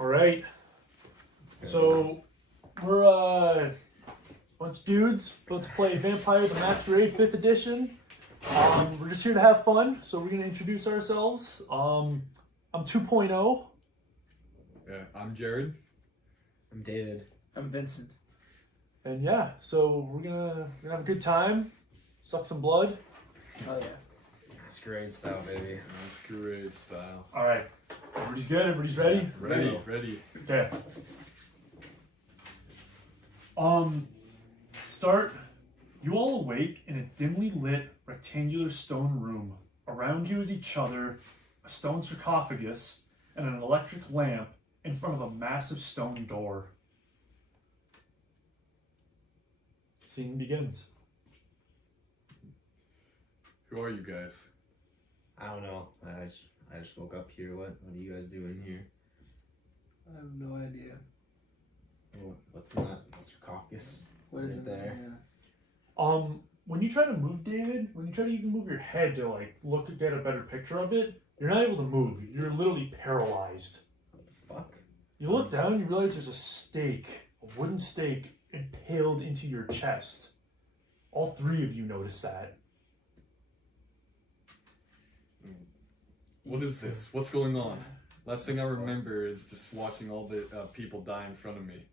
All right. So we're a bunch of dudes about to play Vampire the Masquerade 5th edition. We're just here to have fun, so we're gonna introduce ourselves. I'm 2.0. Yeah, I'm Jared. I'm David. I'm Vincent. And yeah, so we're gonna have a good time, suck some blood. Oh yeah. Masquerade style, baby. Masquerade style. All right, everybody's good. Everybody's ready. Ready. Okay. Start. You all awake in a dimly lit rectangular stone room. Around you is each other, a stone sarcophagus, and an electric lamp in front of a massive stone door. Scene begins. Who are you guys? I don't know. I just woke up here. What are you guys doing here? I have no idea. What's in that sarcophagus? What is Right it there? Yeah. When you try to move, David, when you try to even move your head to look and get a better picture of it, you're not able to move. You're literally paralyzed. What the fuck? You look down and you realize there's a stake, a wooden stake, impaled into your chest. All three of you notice that. What is this? What's going on? Last thing I remember is just watching all the people die in front of me.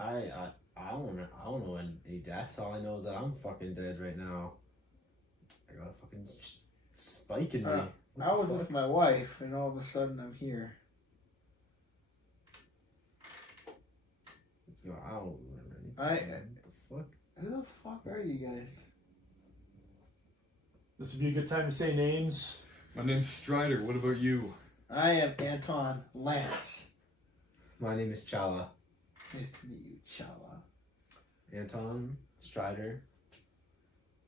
I don't know any deaths. All I know is that I'm fucking dead right now. I got a fucking spike in me. I was with my wife, and all of a sudden I'm here. Yo, I don't remember anything. What the fuck? Who the fuck are you guys? This would be a good time to say names. My name's Strider. What about you? I am Anton Lance. My name is Chala. Nice to meet you, Chala. Anton Strider.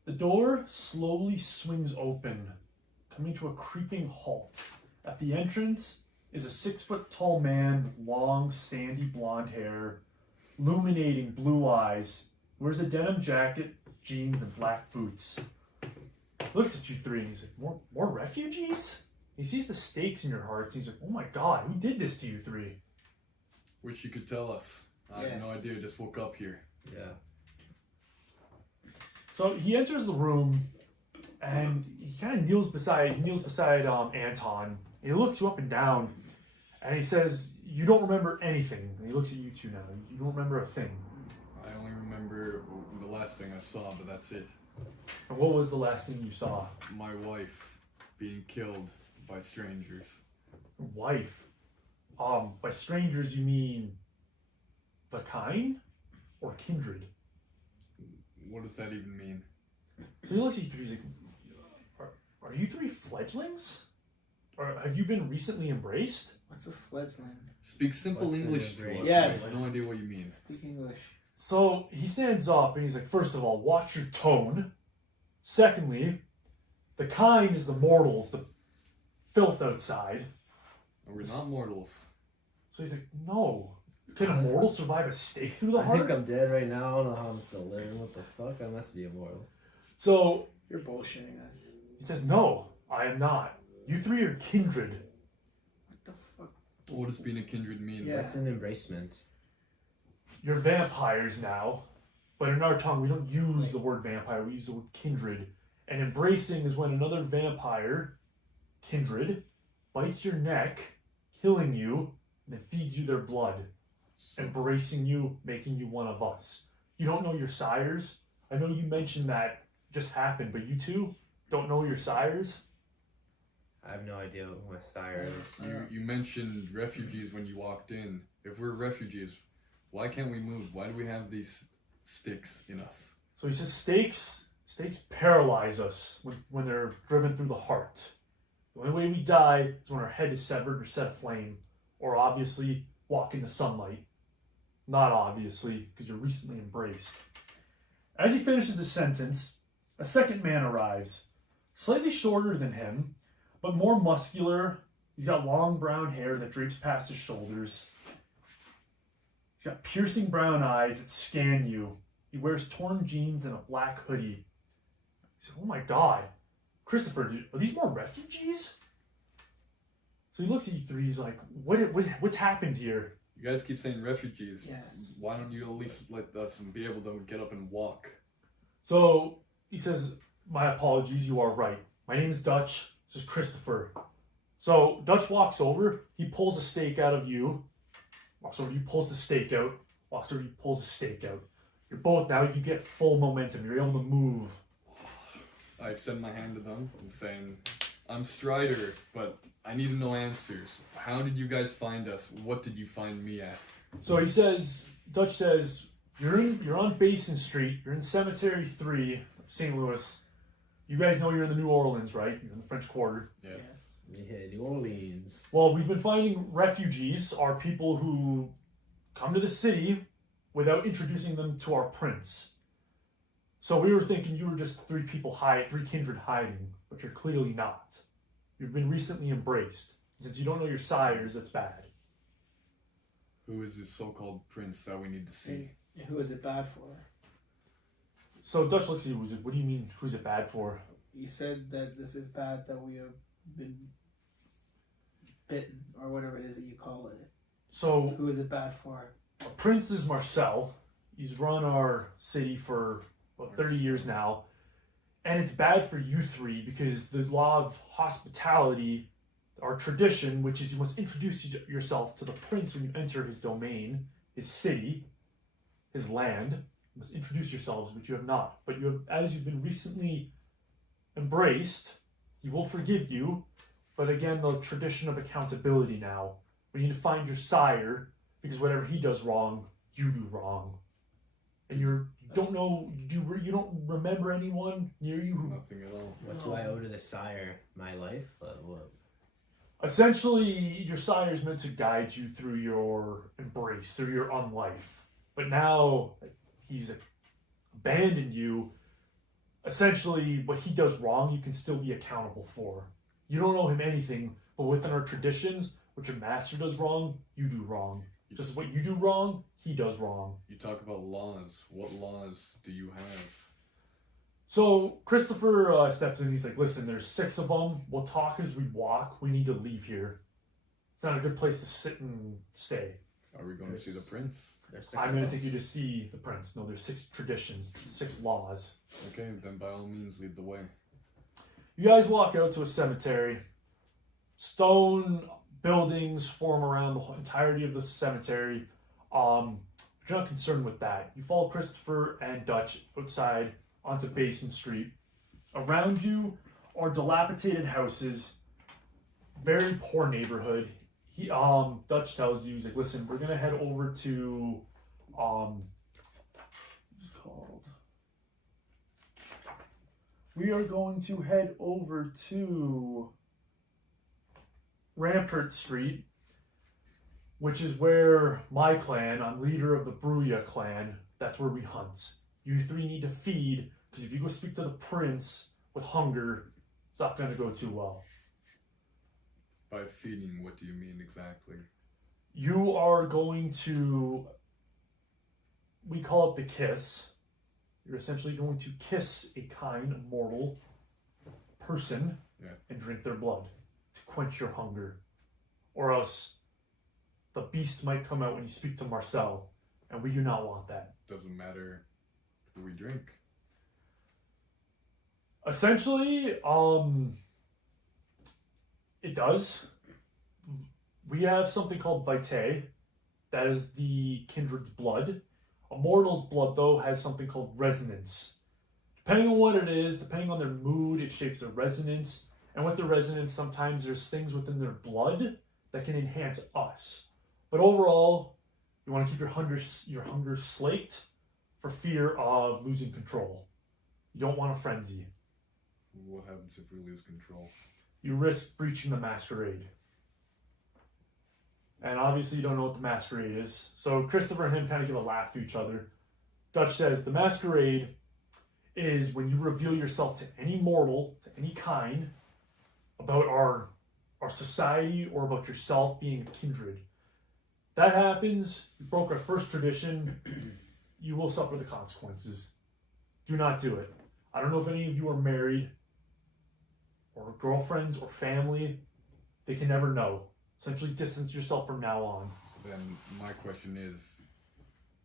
The door slowly swings open, coming to a creeping halt. At the entrance is a 6-foot-tall man with long, sandy blonde hair, illuminating blue eyes, wears a denim jacket, jeans, and black boots. Looks at you three and he's like, more refugees? He sees the stakes in your hearts and he's like, oh my god, who did this to you three? Wish you could tell us. I have no idea. Just woke up here. Yeah. So he enters the room and he kind of kneels beside Anton. He looks you up and down and he says, you don't remember anything. And he looks at you two now. You don't remember a thing. I only remember the last thing I saw, but that's it. And what was the last thing you saw? My wife being killed by strangers. Wife. By strangers you mean the kind or kindred? What does that even mean? So he looks at you three, he's like, are you three fledglings? Or have you been recently embraced? What's a fledgling? Speak simple What's English the to us. Yes. I have no idea what you mean. Speak English. So he stands up and he's like, first of all, watch your tone. Secondly, the kind is the mortals, the filth outside. We're not mortals. So he's like, no. Can a mortal survive a stake through the I heart? think I'm dead right now. I don't know how I'm still living. What the fuck? I must be immortal. So You're bullshitting us. he says, no, I am not. You three are kindred. What the fuck? What does being a kindred mean? Yeah. That's an embracement. You're vampires now. But in our tongue, we don't use the word vampire, we use the word kindred. And embracing is when another vampire, kindred, bites your neck, killing you, and then feeds you their blood. Embracing you, making you one of us. You don't know your sires? I know you mentioned that just happened, but you two don't know your sires? I have no idea what my sire is. You mentioned refugees when you walked in. If we're refugees, why can't we move? Why do we have these sticks in us? So he says stakes paralyze us when they're driven through the heart. The only way we die is when our head is severed or set aflame, or obviously walk into sunlight. Not obviously, because you're recently embraced. As he finishes his sentence, a second man arrives, slightly shorter than him, but more muscular. He's got long brown hair that drapes past his shoulders. He's got piercing brown eyes that scan you. He wears torn jeans and a black hoodie. He said, oh my god, Christopher, are these more refugees? So he looks at you three. He's like, what's happened here? You guys keep saying refugees. Yes. Why don't you at least let us be able to get up and walk? So he says, my apologies, you are right. My name is Dutch. This is Christopher. So Dutch walks over. He pulls a stake out of you. Walks over, you pulls the stake out. Walks over, you pulls the stake out. You're both now, you get full momentum. You're able to move. I extend my hand to them. I'm saying, I'm Strider, but I need to know answers. How did you guys find us? What did you find me at? So he says, Dutch says, you're on Basin Street. You're in Cemetery 3, St. Louis. You guys know you're in the New Orleans, right? You're in the French Quarter. Yeah. Yeah, New Orleans. Well, we've been finding refugees are people who come to the city without introducing them to our prince. So we were thinking you were just three kindred hiding, but you're clearly not. You've been recently embraced. Since you don't know your sires, that's bad. Who is this so-called prince that we need to see? Hey, who is it bad for? So Dutch looks at you. What do you mean? Who's it bad for? You said that this is bad, that we have been bitten, or whatever it is that you call it. So Who is it bad for? Prince is Marcel. He's run our city for about 30 years now. And it's bad for you three because the law of hospitality, our tradition, which is you must introduce yourself to the prince when you enter his domain, his city, his land. You must introduce yourselves, but you have not. But you have, as you've been recently embraced, he will forgive you. But again, the tradition of accountability now. We need to find your sire, because whatever he does wrong, you do wrong. And you don't know, you don't remember anyone near you who... Nothing at all. What do I owe to the sire? My life? What? Essentially, your sire is meant to guide you through your embrace, through your unlife. But now he's abandoned you. Essentially, what he does wrong, you can still be accountable for. You don't owe him anything, but within our traditions, what your master does wrong, you do wrong. Just as what you do wrong, he does wrong. You talk about laws. What laws do you have? So Christopher steps in. He's like, listen, there's 6 of them. We'll talk as we walk. We need to leave here. It's not a good place to sit and stay. Are we going to see the prince? I'm going to take you to see the prince. No, there's 6 traditions, 6 laws. Okay, then by all means lead the way. You guys walk out to a cemetery. Stone buildings form around the entirety of the cemetery. You're not concerned with that. You follow Christopher and Dutch outside onto Basin Street. Around you are dilapidated houses, very poor neighborhood. Dutch tells you, he's like, listen, we're gonna head over to what's it called? We are going to head over to Rampart Street, which is where my clan, I'm leader of the Bruya clan, that's where we hunt. You 3 need to feed, because if you go speak to the prince with hunger, it's not going to go too well. By feeding, what do you mean exactly? You are going to, we call it the kiss. You're essentially going to kiss a kind, mortal person and drink their blood to quench your hunger. Or else the beast might come out when you speak to Marcel, and we do not want that. Doesn't matter who we drink. Essentially, it does. We have something called vitae, that is the kindred's blood. A mortal's blood, though, has something called resonance. Depending on what it is, depending on their mood, it shapes a resonance. And with the resonance, sometimes there's things within their blood that can enhance us. But overall, you want to keep your hunger slaked for fear of losing control. You don't want a frenzy. What happens if we lose control? You risk breaching the masquerade. And obviously you don't know what the masquerade is. So Christopher and him kind of give a laugh to each other. Dutch says, the masquerade is when you reveal yourself to any mortal, to any kind, about our society or about yourself being a kindred. That happens, you broke our first tradition, you will suffer the consequences. Do not do it. I don't know if any of you are married, or girlfriends, or family, They can never know. Essentially, distance yourself from now on. So then my question is,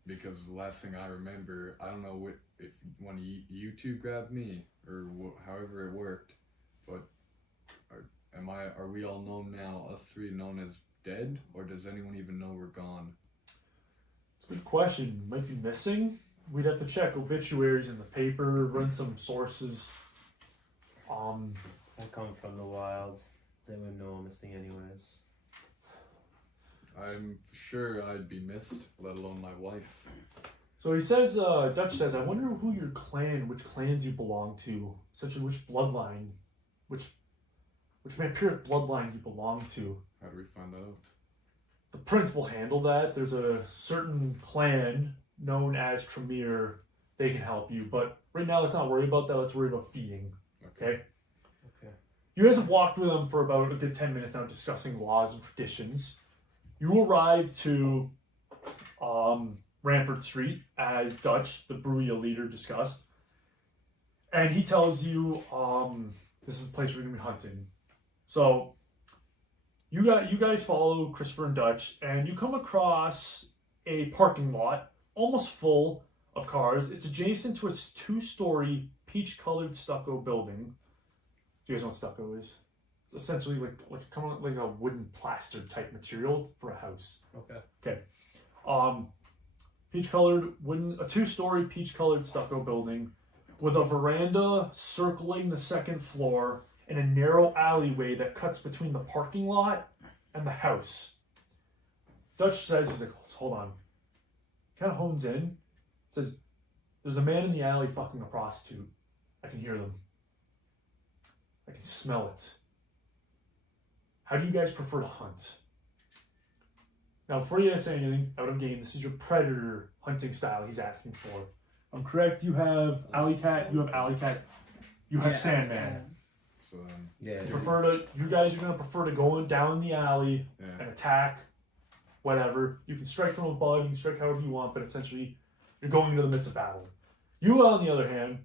because the last thing I remember, I don't know if one of you two grabbed me or however it worked, but are we all known now, us three known as dead, or does anyone even know we're gone? It's a good question. Might be missing. We'd have to check obituaries in the paper, run some sources. I come from the wilds. They would know I'm missing anyways. I'm sure I'd be missed, let alone my wife. So he says, Dutch says, I wonder who your clan, which clans you belong to, essentially which bloodline, which vampiric bloodline you belong to. How do we find that out? The prince will handle that. There's a certain clan known as Tremere. They can help you, but right now let's not worry about that. Let's worry about feeding. Okay? Okay. You guys have walked with them for about a good 10 minutes now, discussing laws and traditions. You arrive to Rampart Street, as Dutch, the Bruja leader, discussed. And he tells you this is the place we're going to be hunting. So you guys follow Christopher and Dutch, and you come across a parking lot almost full of cars. It's adjacent to a 2-story peach-colored stucco building. Do you guys know what stucco is? It's essentially like a wooden plaster type material for a house. Okay. Peach-colored wooden, a 2-story peach-colored stucco building with a veranda circling the 2nd floor and a narrow alleyway that cuts between the parking lot and the house. Dutch says, he's like, hold on. Kind of hones in. Says, there's a man in the alley fucking a prostitute. I can hear them. I can smell it. How do you guys prefer to hunt? Now, before you guys say anything, out of game, this is your predator hunting style he's asking for. I'm correct, you have alley cat, you have Sandman. So then, Yeah. You guys are gonna prefer to go down the alley and attack, whatever. You can strike from above, you can strike however you want, but essentially you're going into the midst of battle. You, on the other hand,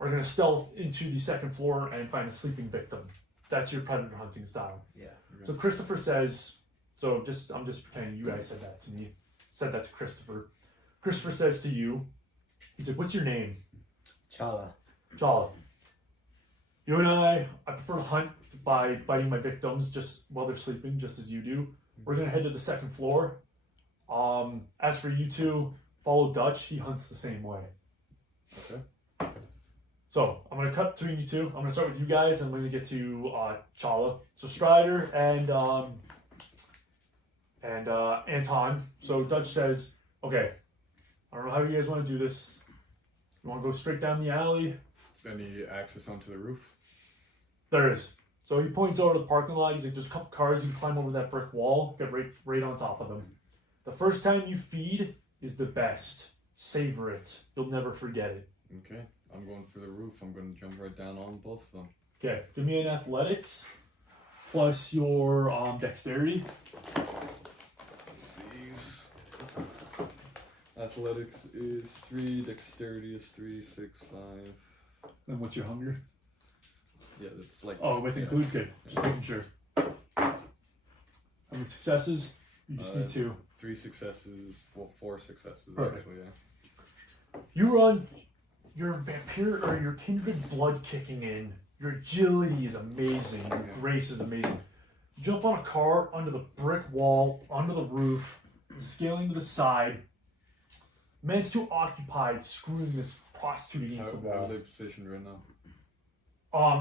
are gonna stealth into the 2nd floor and find a sleeping victim. That's your predator hunting style. Yeah. So Christopher says, I'm just pretending you guys said that to me. Said that to Christopher. Christopher says to you, he's like, what's your name? Chala. Chala. You and I prefer to hunt by biting my victims just while they're sleeping, just as you do. We're gonna head to the 2nd floor. As for you two, follow Dutch. He hunts the same way. okay. So I'm gonna cut between you two. I'm gonna start with you guys, and I'm gonna get to Chala. So Strider and Anton. So Dutch says, okay, I don't know how you guys want to do this. You want to go straight down the alley? Any access onto the roof? There is. So he points over to the parking lot. He's like, there's a couple cars. You can climb over that brick wall. Get right on top of them. The first time you feed is the best. Savor it. You'll never forget it. Okay. I'm going for the roof. I'm going to jump right down on both of them. Okay. Give me an athletics plus your dexterity. These. Athletics is 3, dexterity is 3, 6, 5. And what's your hunger? Yeah, that's like. Oh, with include? Good. Just making sure. How many successes? You just need 2. 3 successes, 4 successes. Perfect. Actually, yeah. You run, your vampire or your kindred blood kicking in. Your agility is amazing. Your grace is amazing. You jump on a car, onto the brick wall, onto the roof, scaling to the side. Man's too occupied screwing this prostitute against the How are wall. they positioned right now?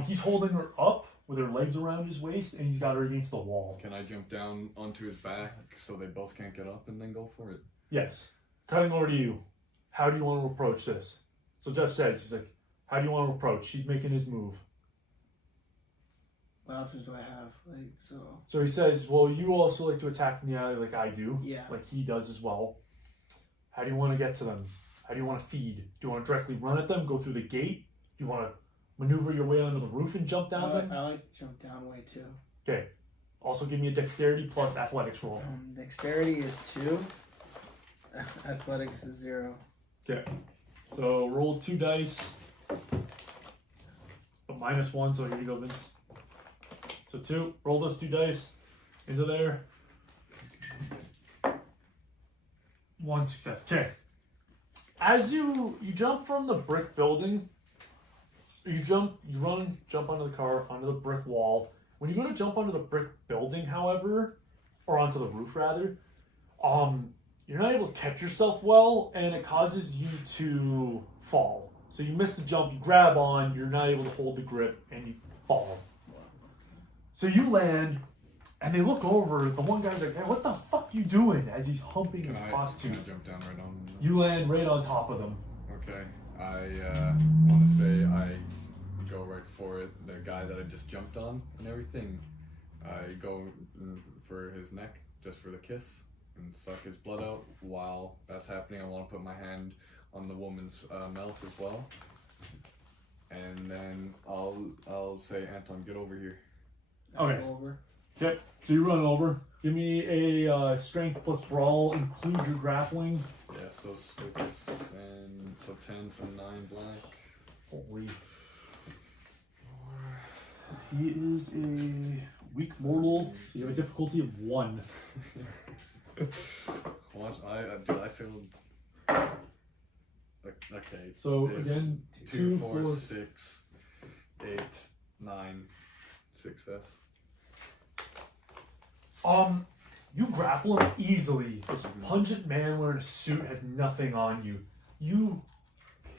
He's holding her up with her legs around his waist, and he's got her against the wall. Can I jump down onto his back so they both can't get up and then go for it? Yes. Cutting over to you. How do you want to approach this? So Dutch says, he's like, how do you want to approach? He's making his move. What options do I have? So he says, well, you also like to attack from the alley like I do. Yeah. Like he does as well. How do you want to get to them? How do you want to feed? Do you want to directly run at them, go through the gate? Do you want to maneuver your way onto the roof and jump down them? I like to jump down way too. Okay. Also give me a dexterity plus athletics roll. Dexterity is 2. Athletics is 0. Okay. So roll 2 dice. A -1, so here you go, Vince. So 2. Roll those 2 dice into there. 1 success. Okay. As you jump from the brick building, you jump onto the car, onto the brick wall. When you go to jump onto the brick building, however, or onto the roof rather, you're not able to catch yourself well, and it causes you to fall. So you miss the jump, you grab on, you're not able to hold the grip, and you fall. So you land, and they look over. The one guy's like, "Hey, what the fuck you doing?" As he's humping his Can costume. I jump down right on them? You land right on top of them. Okay. I want to say I go right for it. The guy that I just jumped on and everything. I go for his neck, just for the kiss, and suck his blood out. While that's happening, I want to put my hand on the woman's mouth as well. And then I'll say, Anton, get over here. Okay. Over. Okay, so you run over. Give me a strength plus brawl. Include your grappling. Yeah, so 6 and so 10, so 9 black. Holy. He is a weak mortal. So you have a difficulty of 1. What? I failed. Okay. So there's again, 2, 2, 4, 4. 6, 8, 9 success. You grapple him easily. This pungent man wearing a suit has nothing on you.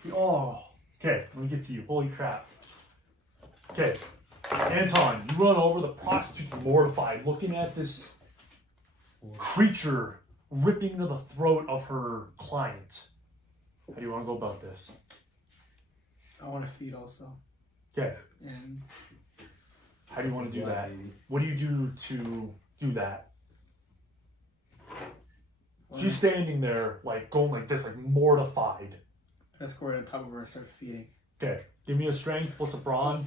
Okay, let me get to you. Holy crap. Okay, Anton, you run over. The prostitute's mortified, looking at this creature ripping into the throat of her client. How do you want to go about this? I want to feed also. Okay, And how do you want to do Blood, that? baby. What do you do to do that? well, She's standing there, like, going like this, like, mortified. I just go right on top of her and start feeding. Okay, give me a strength plus a brawn.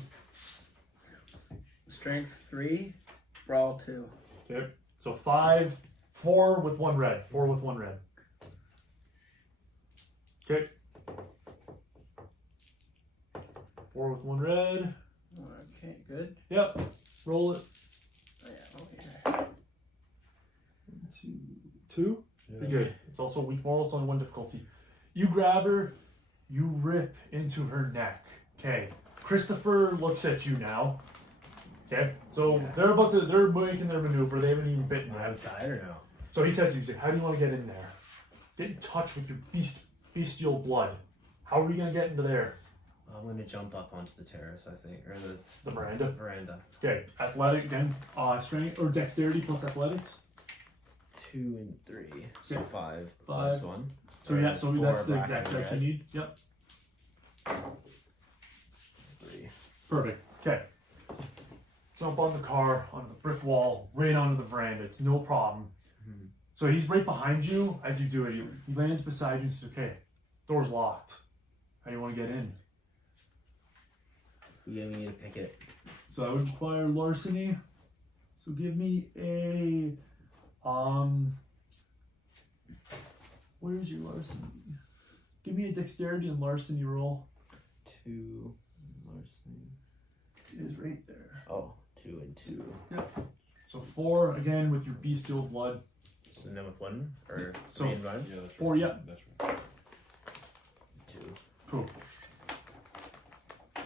Strength 3, brawl 2. Okay, so 5, 4 with 1 red. 4 with 1 red. Okay. 4 with 1 red. Okay, good. Yep. Roll it. Oh, yeah, over here. 2. Pretty good. It's also weak moral. It's only 1 difficulty. You grab her. You rip into her neck. Okay. Christopher looks at you now. Okay. So Yeah. they're making their maneuver. They haven't even bitten Am I yet. outside or no? So he says, how do you want to get in there? Get in touch with your bestial blood. How are we going to get into there? I'm gonna jump up onto the terrace, I think, or The veranda. veranda. Okay. Athletic again. Strength or dexterity plus athletics. 2 and 3, so Okay. 5 5. plus 1. So yeah, so 4 that's the black exact and dice you red. need. Yep. 3. Perfect. Okay. Jump on the car, on the brick wall, right onto the veranda. It's no problem. Mhm. So he's right behind you as you do it. He lands beside you and says, okay, door's locked. How do you want to get in? You need to pick it. So I would require larceny. So give me a where's your larceny? Give me a dexterity and larceny roll. 2. Larceny. It is right there. Oh, 2 and 2. So 4 again with your bestial blood. So then with 1 or So 3 and 1? Yeah, that's right. 4, yeah. That's right. 2. Cool.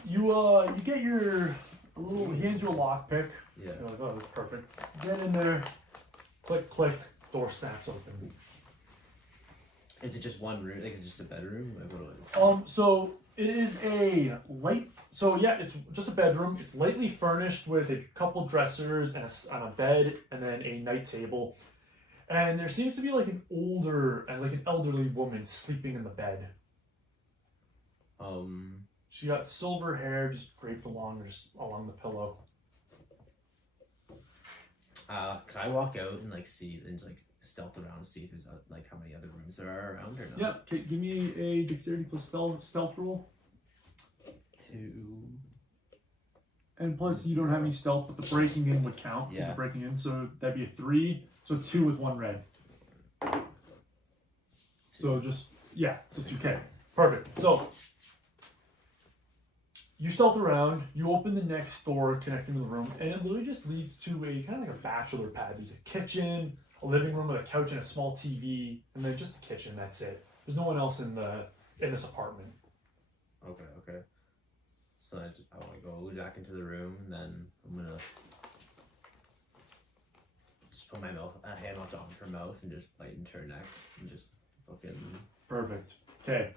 You get your he hands you a lockpick. Yeah. You're like, oh, that's perfect. Get in there. Click, click. Door snaps open. Is it just one room? Like, is it just a bedroom? Like, what is it? So it is a light. So yeah, it's just a bedroom. It's lightly furnished with a couple dressers and a bed, and then a night table. And there seems to be like an elderly woman sleeping in the bed. She got silver hair just draped along the pillow. Can I walk out and like see and like stealth around and see if there's like how many other rooms there are around or not? Yeah, okay, give me a dexterity plus stealth roll. 2. And plus, you don't have any stealth, but the breaking in would count. 'Cause Yeah. you're breaking in, so that'd be a 3. So 2 with 1 red. So just, yeah, so 2K. Perfect. So, You stealth around, you open the next door connecting to the room, and it literally just leads to a kind of like a bachelor pad. There's a kitchen, a living room with a couch and a small TV, and then just the kitchen, that's it. There's no one else in this apartment. Okay. So I want to go back into the room, and then I'm gonna just put my hand on top of her mouth and just bite into her neck and just fucking. Perfect. Okay.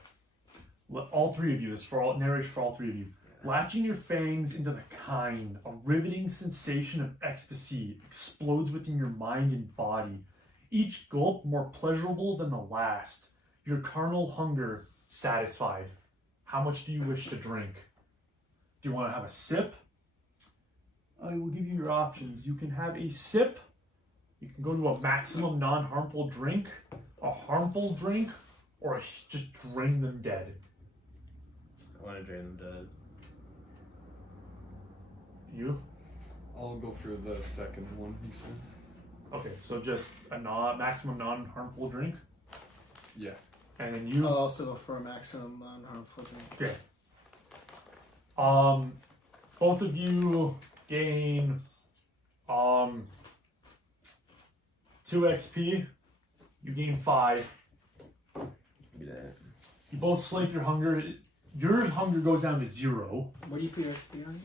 All three of you, this for all narration for all three of you. Latching your fangs into the kind, a riveting sensation of ecstasy explodes within your mind and body. Each gulp more pleasurable than the last. Your carnal hunger satisfied. How much do you wish to drink? Do you want to have a sip? I will give you your options. You can have a sip. You can go to a maximum non-harmful drink, a harmful drink, or just drain them dead. I want to drain them dead. You? I'll go for the second one you said. Okay, so just a maximum non-harmful drink, Yeah. and then you. I'll also go for a maximum non-harmful drink. Okay. Both of you gain 2 XP. You gain 5. Give me that. You both slake your hunger. Your hunger goes down to 0. What do you put your XP on?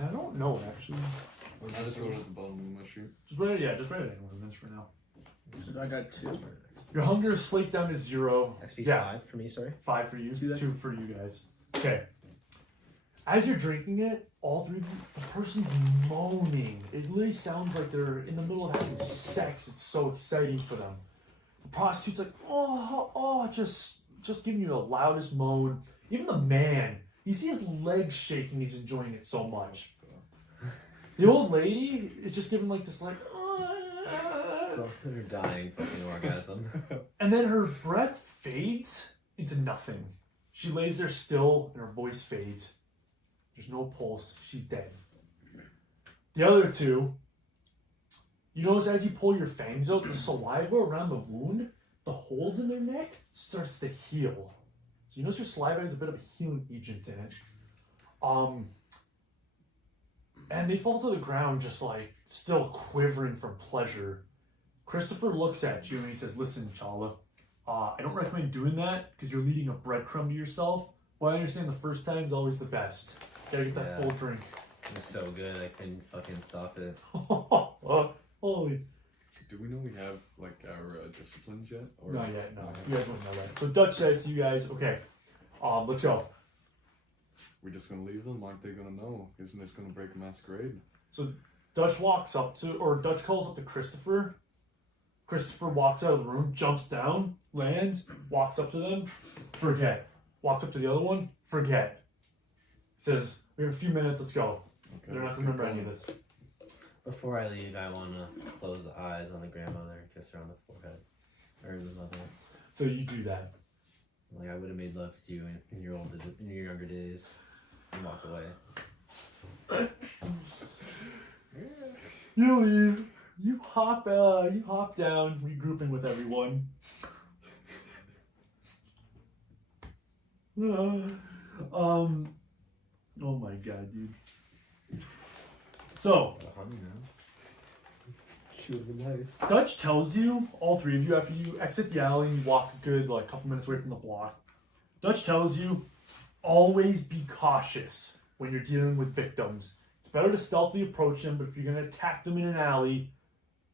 I don't know actually. I just wrote it at the bottom of my sheet. Just write it anywhere. That's for now. So I got 2. Your hunger is slaked down to 0. XP's Yeah. 5 for me, sorry. 5 for you. 2 2 for you guys. Okay. As you're drinking it, all three of you, the person's moaning. It literally sounds like they're in the middle of having sex. It's so exciting for them. The prostitute's like, just giving you the loudest moan. Even the man, you see his legs shaking. He's enjoying it so much. The old lady is just giving like this, like, They're dying fucking orgasm. and then her breath fades into nothing. She lays there still, and her voice fades. There's no pulse. She's dead. The other two, you notice as you pull your fangs out, the saliva around the wound, the holes in their neck, starts to heal. So you notice your saliva has a bit of a healing agent in it. And they fall to the ground just like still quivering from pleasure. Christopher looks at you and he says, "Listen, Chala, I don't recommend doing that because you're leading a breadcrumb to yourself. But I understand the first time is always the best. Gotta get that full drink." It's so good, I couldn't fucking stop it. Holy. Do we know we have like our disciplines yet? Or Not yet, no. You guys wouldn't know that. So Dutch says to you guys, okay, let's go. we're just gonna leave them? Aren't they gonna know? Isn't this gonna break a masquerade? Dutch walks up to, or Dutch calls up to Christopher. Christopher walks out of the room, jumps down, lands, walks up to them, forget. Walks up to the other one, forget. Says, "We have a few minutes, let's go." Okay. They're not let's gonna remember keep any of going. this. Before I leave, I want to close the eyes on the grandmother and kiss her on the forehead. Or the mother. So you do that. Like I would have made love to you in your younger days, and walk away. You leave. You hop down, regrouping with everyone. Oh my god, dude. So, She would have been nice. Dutch tells you, all three of you, after you exit the alley and you walk a good couple minutes away from the block, Dutch tells you, always be cautious when you're dealing with victims. It's better to stealthily approach them, but if you're going to attack them in an alley,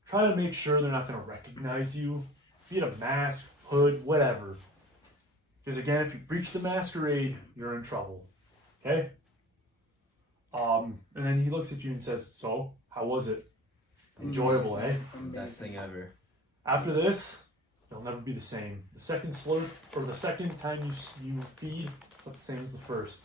try to make sure they're not going to recognize you. Be it a mask, hood, whatever. Because again, if you breach the masquerade, you're in trouble. Okay? And then he looks at you and says, "So, how was it? Enjoyable, eh? Best thing ever. After this, it'll never be the same. The second slurp, or the second time you feed, it's not the same as the first.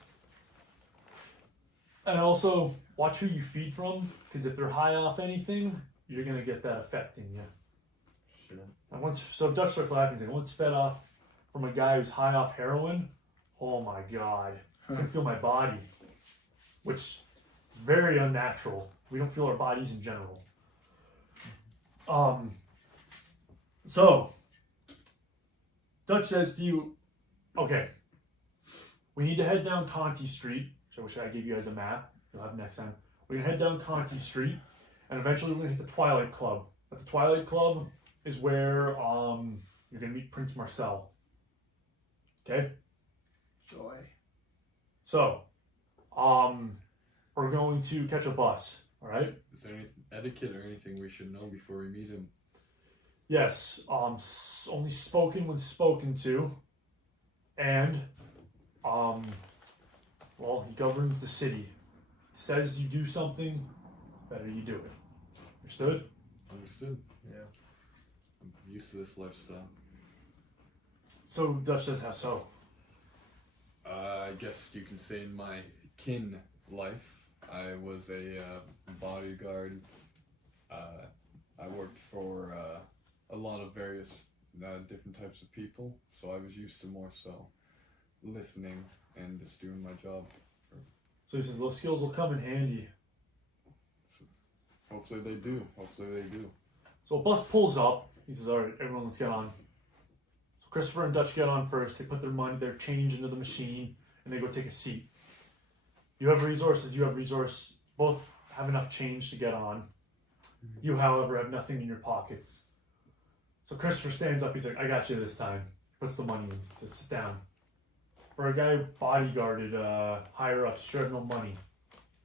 And also, watch who you feed from, because if they're high off anything, you're going to get that effect in you." Sure. And so Dutch starts laughing, saying, "Once fed off from a guy who's high off heroin, oh my god, I can feel my body." Which is very unnatural. We don't feel our bodies in general. So, Dutch says to you, "Okay, we need to head down Conti Street, which I wish I gave you guys a map. You'll have next time. We're gonna head down Conti Street, and eventually we're gonna hit the Twilight Club. At the Twilight Club is where you're gonna meet Prince Marcel. Okay. Joy. So, we're going to catch a bus. All right. Is there any etiquette or anything we should know before we meet him? Yes. Only spoken when spoken to, and well, he governs the city. Says you do something, better you do it. Understood? Understood. Yeah. I'm used to this lifestyle. So Dutch says how so? I guess you can say in my kin life, I was a bodyguard. I worked for a lot of various different types of people, so I was used to more so listening and just doing my job. So he says those skills will come in handy. Hopefully they do. Hopefully they do. So a bus pulls up. He says, all right, everyone, let's get on. So Christopher and Dutch get on first. They put their change into the machine, and they go take a seat. You have resources. You have resource. Both have enough change to get on. You, however, have nothing in your pockets. So Christopher stands up. He's like, I got you this time. Puts the money in. He says, sit down. For a guy bodyguarded higher ups, you have no money.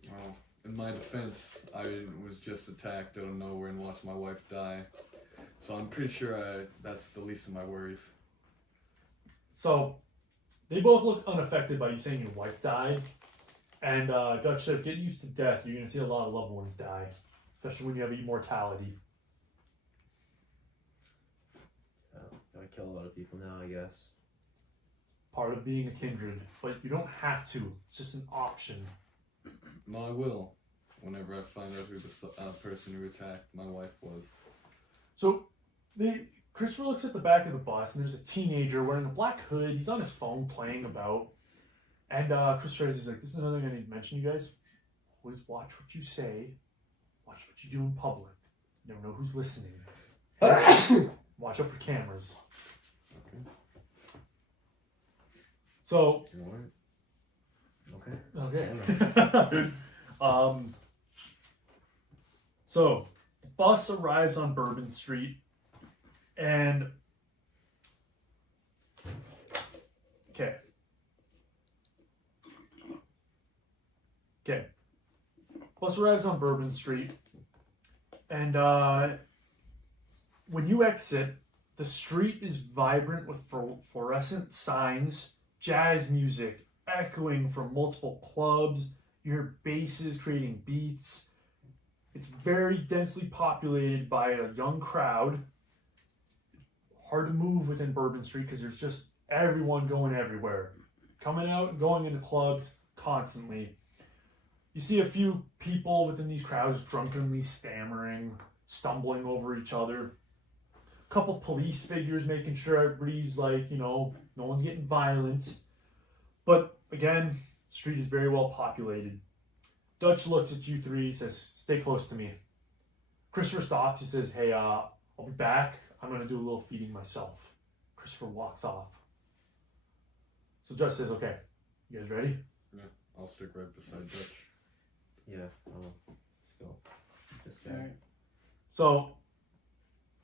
Well, in my defense, I was just attacked out of nowhere and watched my wife die. So I'm pretty sure that's the least of my worries. So they both look unaffected by you saying your wife died. And Dutch says, get used to death. You're going to see a lot of loved ones die, especially when you have immortality. I kill a lot of people now, I guess. Part of being a kindred, but you don't have to. It's just an option. No, I will. Whenever I find out who the person who attacked my wife was. So Christopher looks at the back of the bus, and there's a teenager wearing a black hood. He's on his phone playing about. And Christopher is like, this is another thing I need to mention, you guys. Always watch what you say. Watch what you do in public. You never know who's listening. Watch out for cameras. Okay. So, You want it? okay. So, the bus arrives on Bourbon Street, and bus arrives on Bourbon Street, and when you exit, the street is vibrant with fluorescent signs, jazz music echoing from multiple clubs. You hear basses creating beats. It's very densely populated by a young crowd. Hard to move within Bourbon Street because there's just everyone going everywhere. Coming out and going into clubs constantly. You see a few people within these crowds drunkenly stammering, stumbling over each other. A couple police figures making sure everybody's like, no one's getting violent. But again, the street is very well populated. Dutch looks at you three, says, stay close to me. Christopher stops, he says, hey, I'll be back. I'm going to do a little feeding myself. Christopher walks off. So Dutch says, okay, you guys ready? Yeah, I'll stick right beside Dutch. Yeah, let's go. This guy. Alright. So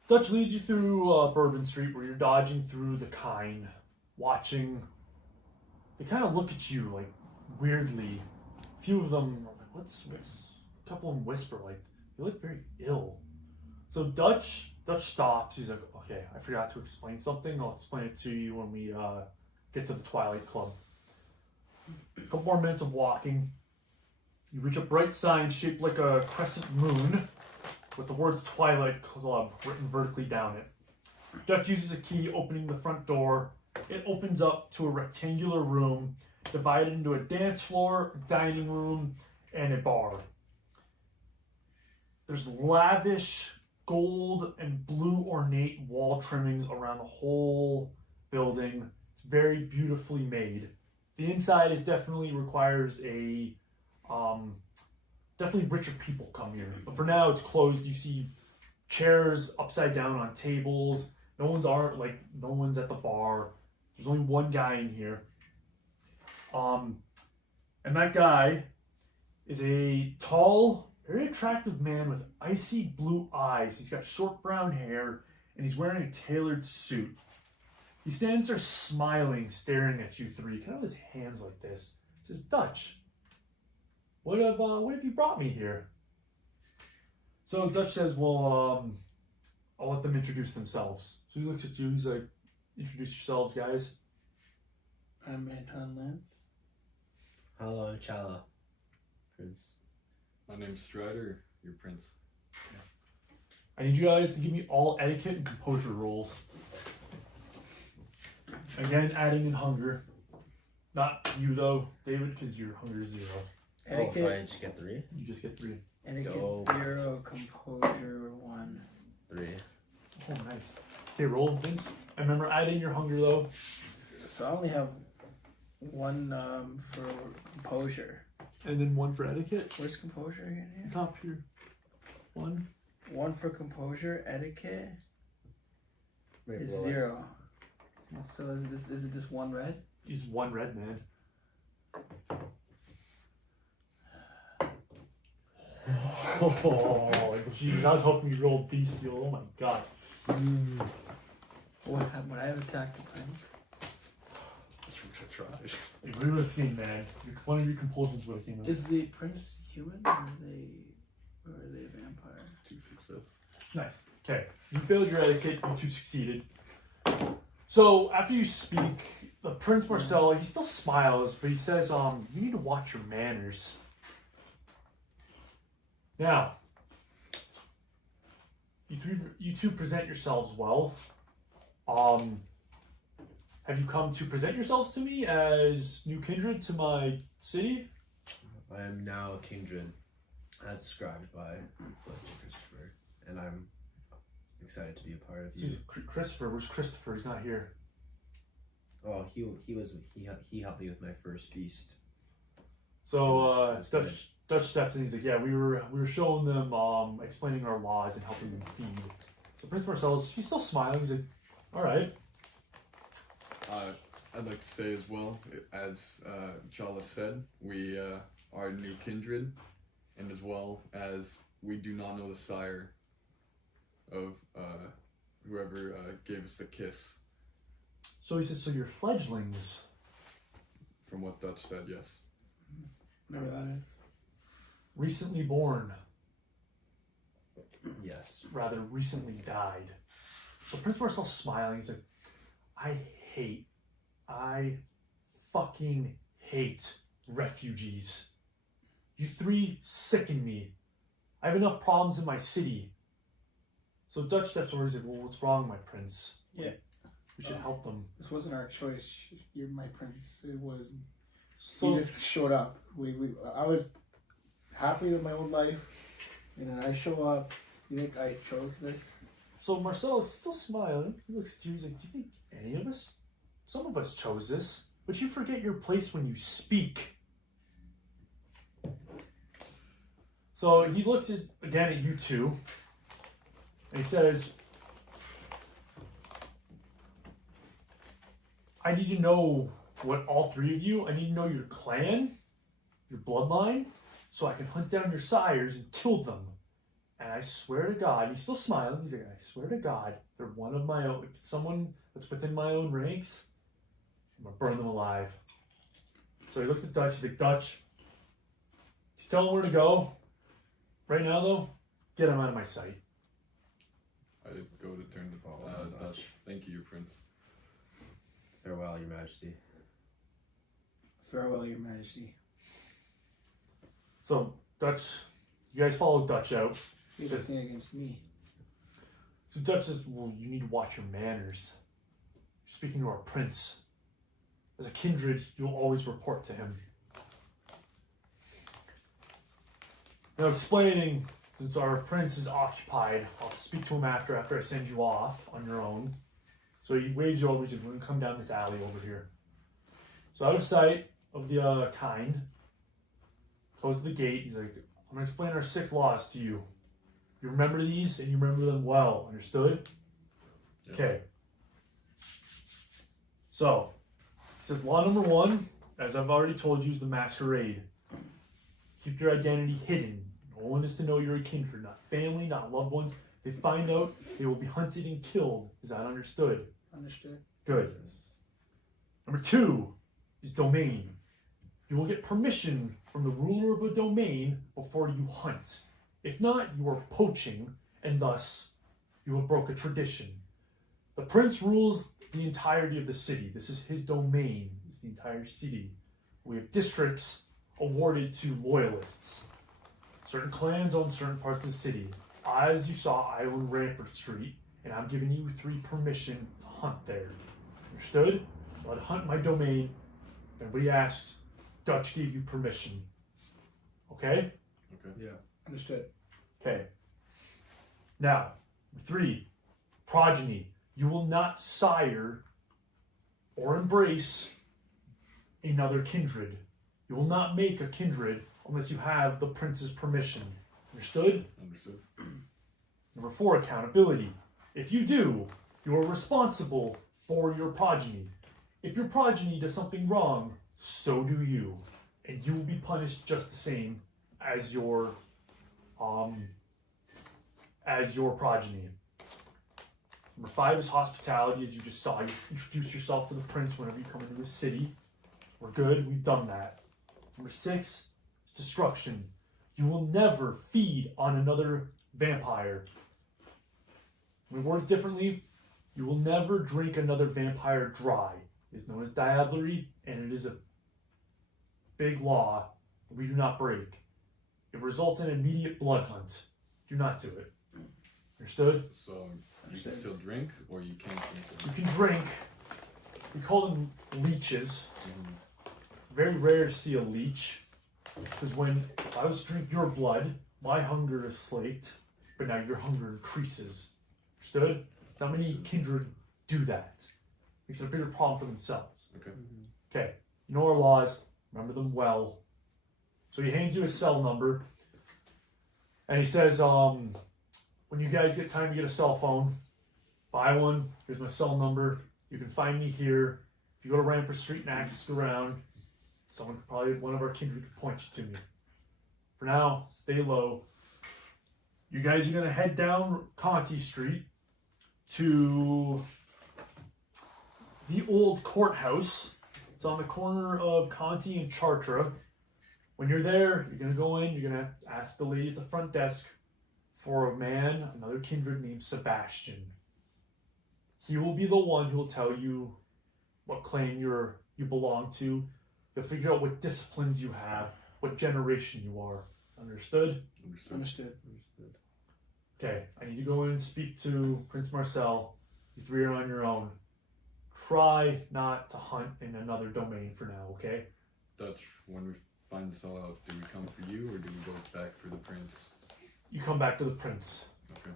Dutch leads you through Bourbon Street where you're dodging through the kind, watching. They kind of look at you like weirdly. A few of them are like, what's a couple of them whisper like, you look very ill. So Dutch stops. He's like, okay, I forgot to explain something. I'll explain it to you when we get to the Twilight Club. A couple more minutes of walking. You reach a bright sign shaped like a crescent moon with the words Twilight Club written vertically down it. Dutch uses a key, opening the front door. It opens up to a rectangular room divided into a dance floor, a dining room, and a bar. There's lavish gold and blue ornate wall trimmings around the whole building. It's very beautifully made. The inside is definitely requires a definitely richer people come here. But for now, it's closed. You see chairs upside down on tables. No one's at the bar. There's only one guy in here. And that guy is a tall, very attractive man with icy blue eyes. He's got short brown hair, and he's wearing a tailored suit. He stands there smiling, staring at you three, kind of with his hands like this. He says, Dutch, what have you brought me here? So Dutch says, well, I'll let them introduce themselves. So he looks at you, he's like, introduce yourselves, guys. I'm Anton Lance. Hello, I'm Chala. Prince. My name's Strider, your prince. I need you guys to give me all etiquette and composure rolls. Again, adding in hunger. Not you though, David, because your hunger is 0. Etiquette. Oh, if I just get 3? You just get 3. Etiquette Go. 0, composure 1. 3. Oh, nice. Okay, roll, Vince. I remember adding your hunger though. So I only have 1 for composure. And then 1 for etiquette. Where's composure again here? Top here. 1. 1 for composure. Etiquette Right is below it. 0. So is it just 1 red? He's 1 red man. Oh, jeez. I was hoping you rolled bestial. Oh my god. Would I have attacked the prince? I tried. We would have seen, man. One of your compulsions would have came out. Is the prince human or are they a vampire? 2 success. Nice. Okay. You failed your etiquette. You 2 succeeded. So after you speak, the Prince Marcel, he still smiles, but he says, you need to watch your manners. Now, you two present yourselves well. Have you come to present yourselves to me as new kindred to my city? I am now kindred, as described by Christopher, and I'm excited to be a part of you. Christopher, where's Christopher? He's not here. Oh, he helped me with my first feast. So That's good. Dutch steps in. He's like, yeah, we were showing them, explaining our laws and helping them feed. So Prince Marcellus, he's still smiling. He's like, all right. I'd like to say as well, as Chala said, we are new kindred, and as well as we do not know the sire of whoever gave us the kiss. So he says, so you're fledglings. From what Dutch said, yes. Whatever that is. Recently born, Yes. rather recently died. So Prince Marcel's smiling. He's like, I fucking hate refugees. You 3 sicken me. I have enough problems in my city. So Dutch steps forward. He's like, well, what's wrong, my prince? Yeah. We should help them. This wasn't our choice. You're my prince. It was. So He just showed up. I was happy with my own life, and then I show up. You think I chose this? So Marcel is still smiling. He looks at you. He's like, do you think any of us? Some of us chose this, but you forget your place when you speak. So he looks again at you two, and he says, I need to know what all 3 of you, I need to know your clan, your bloodline, so I can hunt down your sires and kill them. And I swear to God, he's still smiling. He's like, I swear to God, they're one of my own. If it's someone that's within my own ranks, I'm gonna burn them alive. So he looks at Dutch. He's like, Dutch, he's telling him where to go. Right now, though, get him out of my sight. I go to turn to Dutch. Thank you, your prince. Farewell, Your Majesty. Farewell, Your Majesty. So Dutch, you guys follow Dutch out. He's looking against me. So Dutch says, well, you need to watch your manners. You're speaking to our prince. As a kindred, you'll always report to him. Now explaining, since our prince is occupied, I'll speak to him after I send you off on your own. So he waves you over, he's like, we're gonna come down this alley over here. So out of sight of the kind, close the gate, he's like, I'm gonna explain our 6 laws to you. You remember these and you remember them well, understood? Yes. Okay. So, it says law number 1, as I've already told you, is the masquerade. Keep your identity hidden. No one is to know you're a kindred, not family, not loved ones. If they find out, they will be hunted and killed. Is that understood? Understood. Good. Number 2 is domain. You will get permission from the ruler of a domain before you hunt. If not, you are poaching, and thus you have broke a tradition. The prince rules the entirety of the city. This is his domain. It's the entire city. We have districts awarded to loyalists. Certain clans own certain parts of the city. As you saw, I own Rampart Street, and I'm giving you 3 permission to hunt there. Understood? So I'd hunt my domain. If anybody asks, Dutch gave you permission. Okay? Okay. Yeah. Understood. Okay. Now, 3, progeny. You will not sire or embrace another kindred. You will not make a kindred unless you have the prince's permission. Understood? Understood. Number 4, accountability. If you do, you are responsible for your progeny. If your progeny does something wrong, so do you. And you will be punished just the same as your progeny. Number 5 is hospitality, as you just saw. You introduce yourself to the prince whenever you come into a city. We're good, we've done that. Number 6 is destruction. You will never feed on another vampire. We word differently, you will never drink another vampire dry. It is known as diablerie, and it is a big law that we do not break. It results in an immediate blood hunt. Do not do it. Understood? So you can still drink, or you can't drink. You can drink. We call them leeches. Mhm. Very rare to see a leech. Because when I was to drink your blood, my hunger is slaked, but now your hunger increases. Understood? Not many kindred do that. Makes it a bigger problem for themselves. Okay. Okay, you know our laws, remember them well. So he hands you a cell number, and he says, when you guys get time to get a cell phone, buy one. Here's my cell number. You can find me here. If you go to Rampart Street and ask around, someone could probably, one of our kindred could point you to me. For now, stay low. You guys are gonna head down Conti Street to the old courthouse. It's on the corner of Conti and Chartres. When you're there, you're gonna go in, you're gonna ask the lady at the front desk for a man, another kindred named Sebastian. He will be the one who will tell you what clan you belong to. You'll figure out what disciplines you have, what generation you are. Understood? Understood. Understood. Okay, I need to go in and speak to Prince Marcel. You 3 are on your own. Try not to hunt in another domain for now, okay? Dutch, when we find this all out, do we come for you, or do we go back for the prince? You come back to the prince. Okay.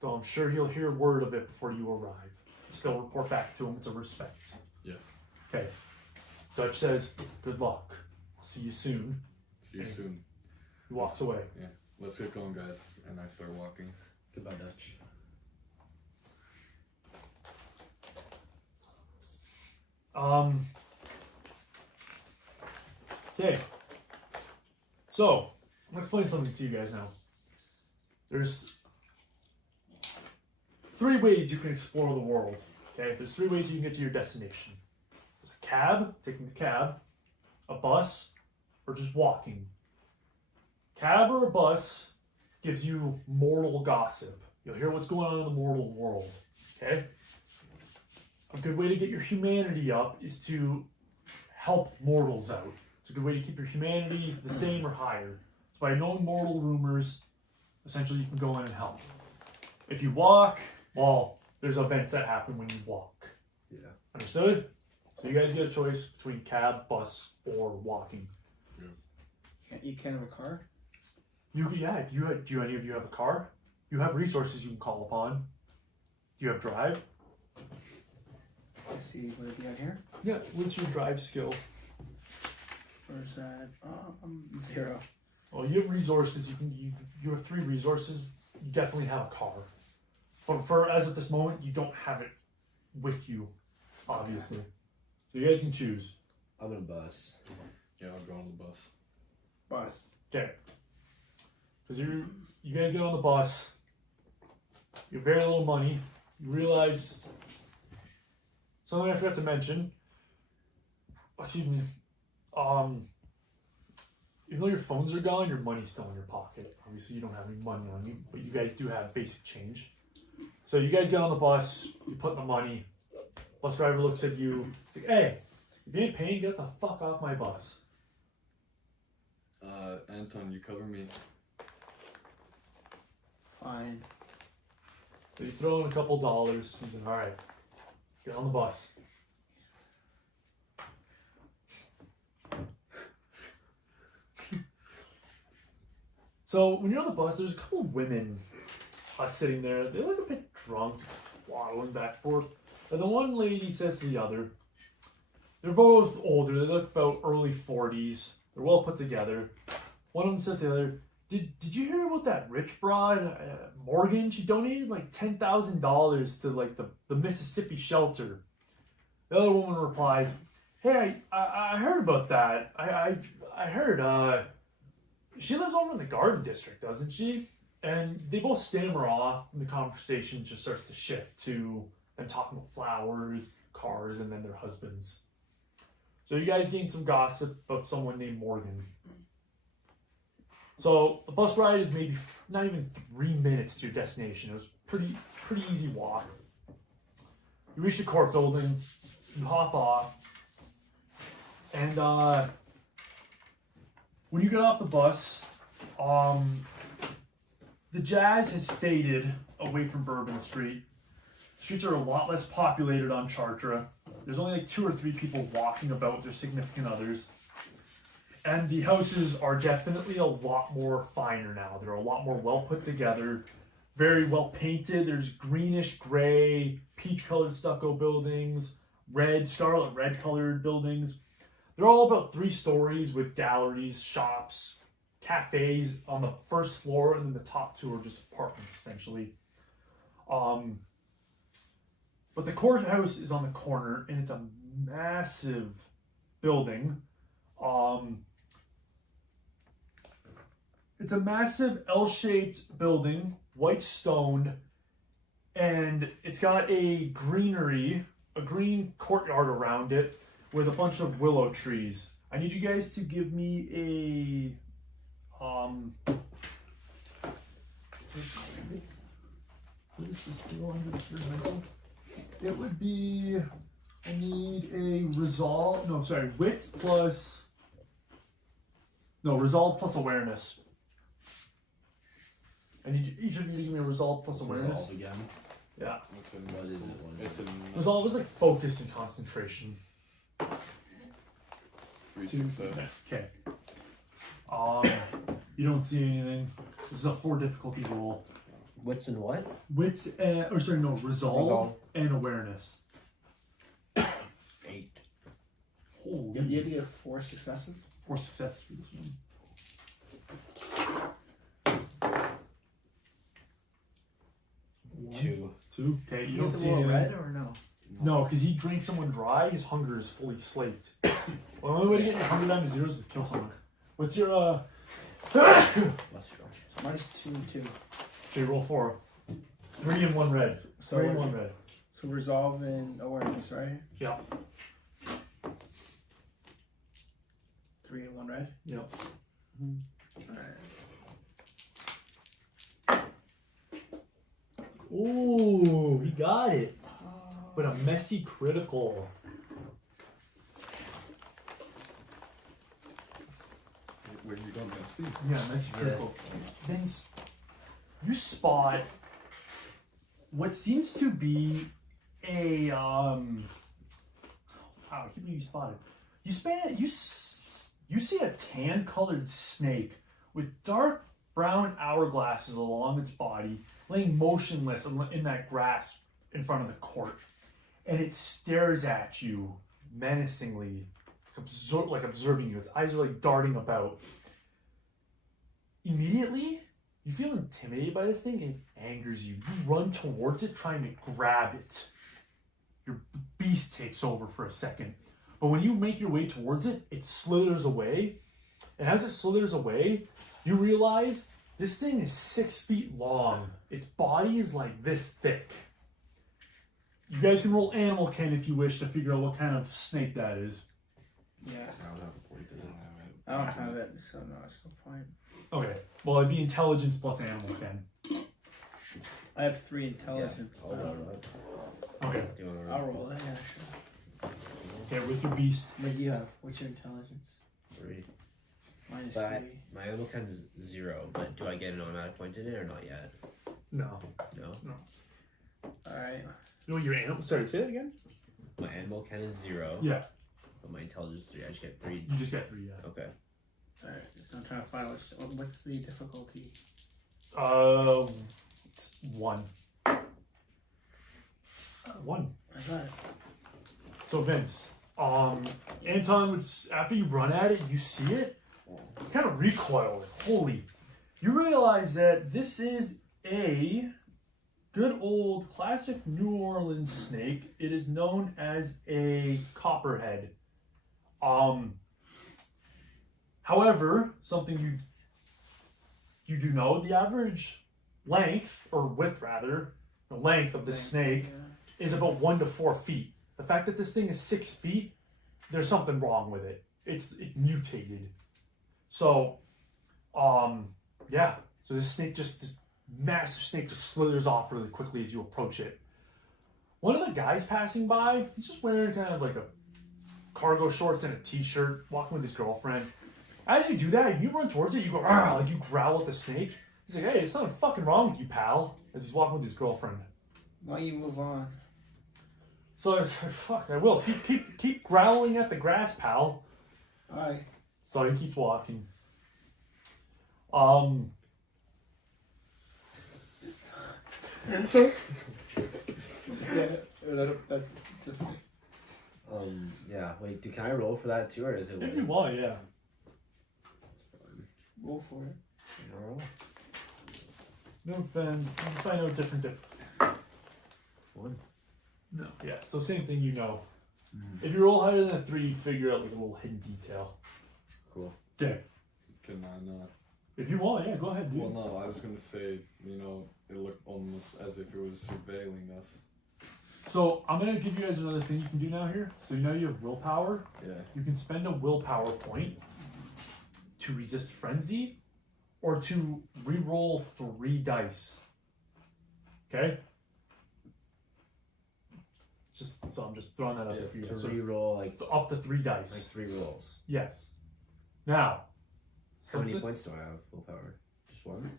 Though I'm sure he'll hear word of it before you arrive. Still report back to him, it's a respect. Yes. Okay. Dutch says, good luck. I'll see you soon. See you soon. He walks away. Yeah. Let's get going, guys. And I start walking. Goodbye, Dutch. Okay. So, I'm gonna explain something to you guys now. There's 3 ways you can explore the world. Okay, there's 3 ways you can get to your destination. There's a cab, taking the cab, a bus, or just walking. Cab or a bus gives you mortal gossip. You'll hear what's going on in the mortal world. Okay? A good way to get your humanity up is to help mortals out. It's a good way to keep your humanity the same or higher. So by knowing mortal rumors, essentially you can go in and help. If you walk, well, there's events that happen when you walk. Yeah. Understood? So you guys get a choice between cab, bus, or walking. You can't have a car? If you do any of you have a car? You have resources you can call upon. Do you have drive? Let's see, would it be on here? Yeah. What's your drive skill? Where's that? 0. Well, you have resources. You have 3 resources. You definitely have a car. But for as of this moment, you don't have it with you, obviously. So you guys can choose. I'm gonna bus. Yeah, I'll go on the bus. Bus. Okay. Because you guys get on the bus. You have very little money. You realize something I forgot to mention. Excuse me. Even though your phones are gone, your money's still in your pocket. Obviously, you don't have any money on you, but you guys do have basic change. So you guys get on the bus. You put the money. Bus driver looks at you. He's like, "Hey, if you ain't paying, get the fuck off my bus." Anton, you cover me. Fine. So you throw in a couple dollars. He's like, "All right, get on the bus." So when you're on the bus, there's a couple women sitting there. They look a bit drunk, waddling back and forth. And the one lady says to the other, they're both older. They look about early 40s. They're well put together. One of them says to the other, Did you hear about that rich broad, Morgan? She donated like $10,000 to like the Mississippi shelter. The other woman replies, "Hey, I heard about that. I heard she lives over in the Garden District, doesn't she?" And they both stammer off, and the conversation just starts to shift to them talking about flowers, cars, and then their husbands. So you guys gain some gossip about someone named Morgan. So the bus ride is maybe not even 3 minutes to your destination. It was pretty easy walk. You reach the court building, you hop off, and when you get off the bus, the jazz has faded away from Bourbon Street. The streets are a lot less populated on Chartres. There's only like 2 or 3 people walking about with their significant others. And the houses are definitely a lot more finer now. They're a lot more well put together, very well painted. There's greenish gray, peach colored stucco buildings, red, scarlet red colored buildings. They're all about 3 stories with galleries, shops, cafes on the first floor, and then the top 2 are just apartments essentially. But the courthouse is on the corner, and it's a massive building. It's a massive L-shaped building, white stone, and it's got a green courtyard around it with a bunch of willow trees. I need you guys to give me a what is the skill under the experimental? It would be, I need a wits plus, resolve plus awareness. I need each of you to give me a resolve plus awareness. Resolve again. Yeah. What is it? Resolve is like focus and concentration. 3 success. Okay. You don't see anything. This is a 4 difficulty roll. Wits and what? Wits, resolve and awareness. 8. Holy. You had to get 4 successes? 4 successes for this one. 2. 2. Okay, you You don't get see the more anything. red or no? No, because he drank someone dry. His hunger is fully slaked. Well, the only way to get your hunger down to 0 is to kill someone. What's your Let's go. Mine's 2 and 2. Okay, roll 4. 3 and 1 red. So 3 and 1 red. So resolve and awareness, right? Yeah. 3 and 1 red? Yep. Alright. Ooh, he got it. But a messy critical. Where you going, Messi? Yeah, messy critical. Vince, you spot what seems to be a wow, I can't believe you spotted. You see a tan-colored snake with dark brown hourglasses along its body, laying motionless in that grass in front of the court, and it stares at you menacingly, like observing you. Its eyes are like darting about. Immediately, you feel intimidated by this thing, and it angers you. You run towards it, trying to grab it. Your beast takes over for a second, But when you make your way towards it, it slithers away. And as it slithers away, you realize this thing is 6 feet long. Its body is like this thick. You guys can roll Animal Ken if you wish to figure out what kind of snake that is. Yes. I don't have a point to that. I don't have it, so no, it's no point. Okay. Well, it'd be intelligence plus Animal Ken. I have 3 intelligence. I'll roll it. Okay. Do you want to I'll roll it, yeah, sure. Okay, with your beast. What do you have? What's your intelligence? 3. Minus But 3. my animal ken's 0, but do I get an automatic point in it or not yet? No. No. Alright. You know your animal? Sorry, say that again? My animal ken is 0. Yeah. But my intelligence is 3. I just get 3. You just got 3, yeah. Okay. Alright, so I'm trying to find what's the difficulty. It's 1. 1. I got it. So Vince, Anton, after you run at it, you see it, you kind of recoil. Holy, you realize that this is a good old classic New Orleans snake. It is known as a copperhead. However, something you do know, the average length, or width rather, the length of this snake is about 1 to 4 feet. The fact that this thing is 6 feet, there's something wrong with it. It mutated. So, yeah. So this massive snake just slithers off really quickly as you approach it. One of the guys passing by, he's just wearing kind of like a cargo shorts and a t-shirt, walking with his girlfriend. As you do that, you run towards it, you go, "Argh," like you growl at the snake. He's like, "Hey, there's something fucking wrong with you, pal," as he's walking with his girlfriend. Why don't you move on? So I was like, fuck, I will. Keep growling at the grass, pal. Alright. So he keeps walking. That's just Yeah. Wait, can I roll for that too, or is it? If you want, yeah. roll for it. I'll roll. No offense. You find out different. 1. No, yeah. So same thing, you know. If you roll higher than a 3, you figure out like a little hidden detail. Cool. Okay. Can I not? If you want, yeah, go ahead, dude. Well, no, I was gonna say, it looked almost as if it was surveilling us. So I'm gonna give you guys another thing you can do now here. So you know you have willpower. Yeah. You can spend a willpower point to resist frenzy, or to re-roll 3 dice. Okay. So I'm just throwing that up there for you. To So re-roll like up to 3 dice. 3 rolls. Yes. Now. How many points do I have? Willpower. Just 1.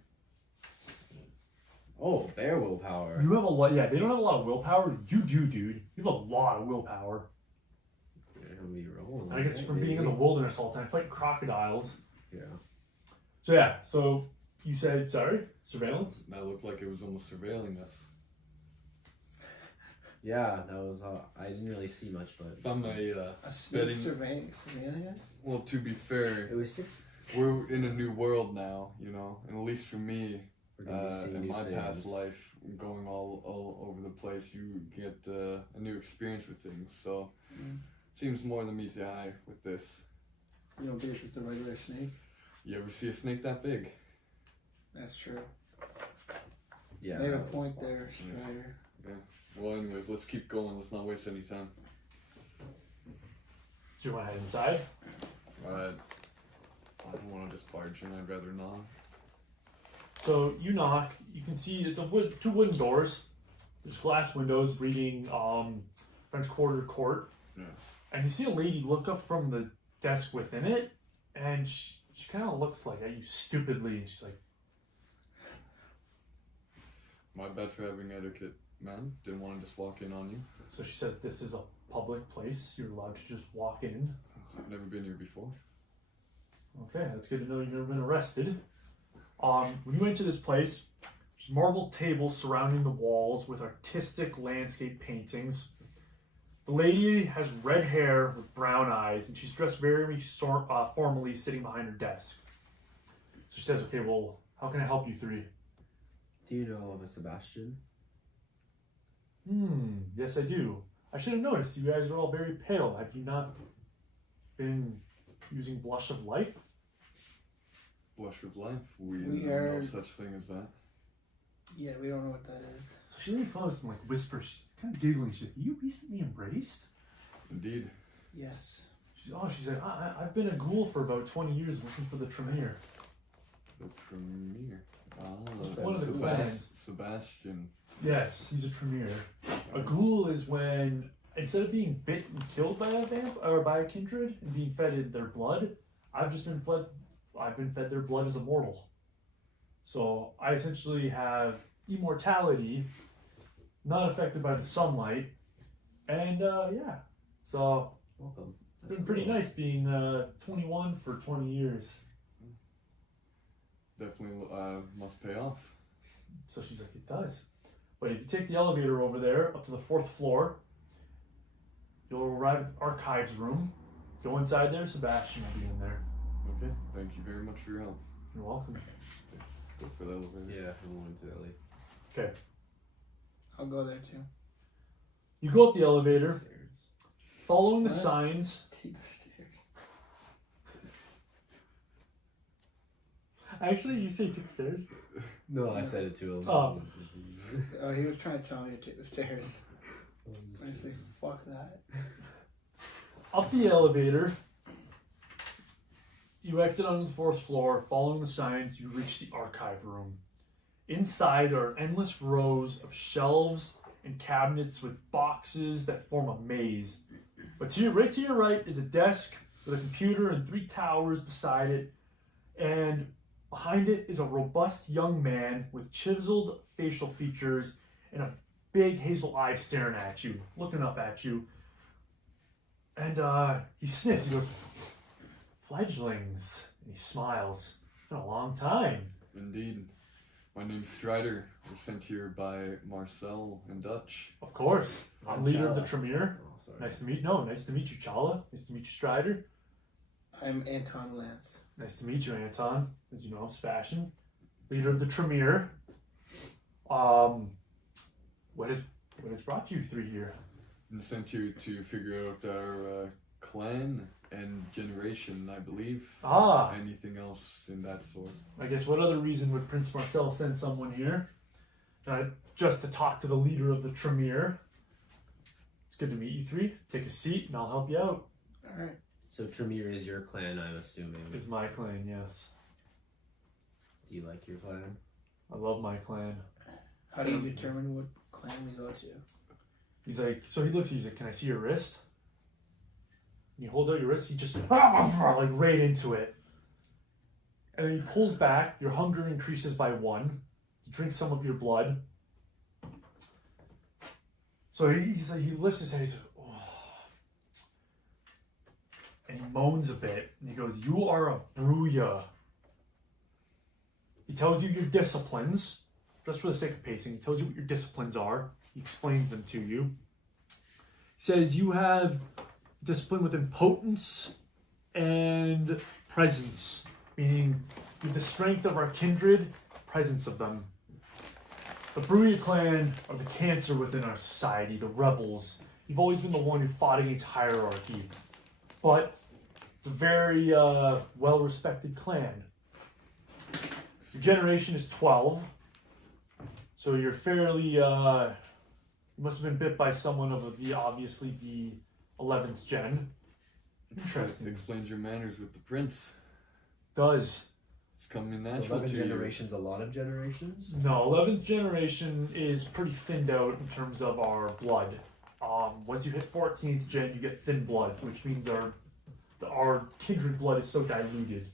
Oh, bear willpower. You have a lot. Yeah, they don't have a lot of willpower. You do, dude. You have a lot of willpower. How many rolls? I guess from being in the wilderness all the time, fighting crocodiles. Yeah. So yeah. So you said surveillance. That looked like it was almost surveilling us. Yeah, that was. I didn't really see much, but If I'm A snake Betting- surveilling us? well, to be fair, it was 6. we're in a new world now, and at least for me, We're gonna be seeing in new my past things. life, going all over the place, you get a new experience with things. So, seems more than meets the eye with this. You don't think it's just a regular snake? You ever see a snake that big? That's true. Yeah. Maybe a that was- point there, Strider. Well, anyways, let's keep going. Let's not waste any time. So you want to head inside? I don't want to just barge in. I'd rather not. So you knock. You can see it's 2 wooden doors. There's glass windows reading French Quarter Court. Yeah. And you see a lady look up from the desk within it, and she kind of looks like at you stupidly, and she's like, My bad for having etiquette, man. Didn't want to just walk in on you. so she says, "This is a public place. You're allowed to just walk in." I've never been here before. Okay, that's good to know you've never been arrested. When you enter this place, there's marble tables surrounding the walls with artistic landscape paintings. The lady has red hair with brown eyes, and she's dressed very formally, sitting behind her desk. So she says, "Okay, well, how can I help you 3?" Do you know of a Sebastian? Yes, I do. I should have noticed. You guys are all very pale. Have you not been using Blush of Life? Blush of life. We We know are- no such thing as that. Yeah, we don't know what that is. So she leans close and like whispers, kind of giggling. She's like, "You recently embraced?" Indeed. Yes. She's like, I've been a ghoul for about 20 years looking for the Tremere. The Tremere. It's one of the clans. Sebastian. Yes, he's a Tremere. A ghoul is when, instead of being bit and killed by a vamp or by a kindred and being fed their blood, I've been fed their blood as a mortal. So I essentially have immortality, not affected by the sunlight, and yeah. So Welcome. it's been pretty nice being 21 for 20 years. Definitely must pay off. So she's like, it does. But if you take the elevator over there up to the 4th floor, you'll arrive at the archives room. Go inside there, Sebastian will be in there. Okay. Thank you very much for your help. You're welcome. Go for the elevator. Yeah, I'm going to that late. Okay. I'll go there too. You go up the elevator, following the What? signs. Take the stairs. Actually, you say take stairs. No, I said it to him. Oh. Oh, he was trying to tell me to take the stairs. I say, fuck that. Up the elevator. You exit on the 4th floor. Following the signs, you reach the archive room. Inside are endless rows of shelves and cabinets with boxes that form a maze. But right to your right is a desk with a computer and 3 towers beside it. And behind it is a robust young man with chiseled facial features and a big hazel eye staring at you, looking up at you. And he sniffs. He goes, "Fledglings." And he smiles. It's been a long time. Indeed. My name's Strider. We're sent here by Marcel and Dutch. Of course. I'm leader of the Tremere. Oh, sorry. Nice to meet you, Chala. Nice to meet you, Strider. I'm Anton Lance. Nice to meet you, Anton. As you know, I'm Sebastian, leader of the Tremere. What has brought you 3 here? I'm sent here to figure out our clan and generation, I believe. Ah, Anything else in that sort? I guess what other reason would Prince Marcel send someone here? Just to talk to the leader of the Tremere. It's good to meet you 3. Take a seat and I'll help you out. Alright. So Tremere is your clan, I'm assuming. It's my clan, yes. Do you like your clan? I love my clan. How do you determine what clan we go to? He's like, so he looks at you, he's like, "Can I see your wrist?" And you hold out your wrist, he just like right into it. And then he pulls back, your hunger increases by 1. You drink some of your blood. So he's like, he lifts his head, he's like, "Oh." And he moans a bit, and he goes, "You are a Bruya." He tells you your disciplines, just for the sake of pacing. He tells you what your disciplines are. He explains them to you. He says you have discipline with impotence and presence, meaning with the strength of our kindred, presence of them. The Bruya clan are the cancer within our society, the rebels. You've always been the one who fought against hierarchy, but it's a very well-respected clan. Your generation is 12, so you're fairly, you must have been bit by someone of obviously the 11th gen. Interesting. Explains your manners with the prince. Does. It's coming natural 11 to you. generations, a lot of generations? No, 11th generation is pretty thinned out in terms of our blood. Once you hit 14th gen, you get thin bloods, which means our kindred blood is so diluted.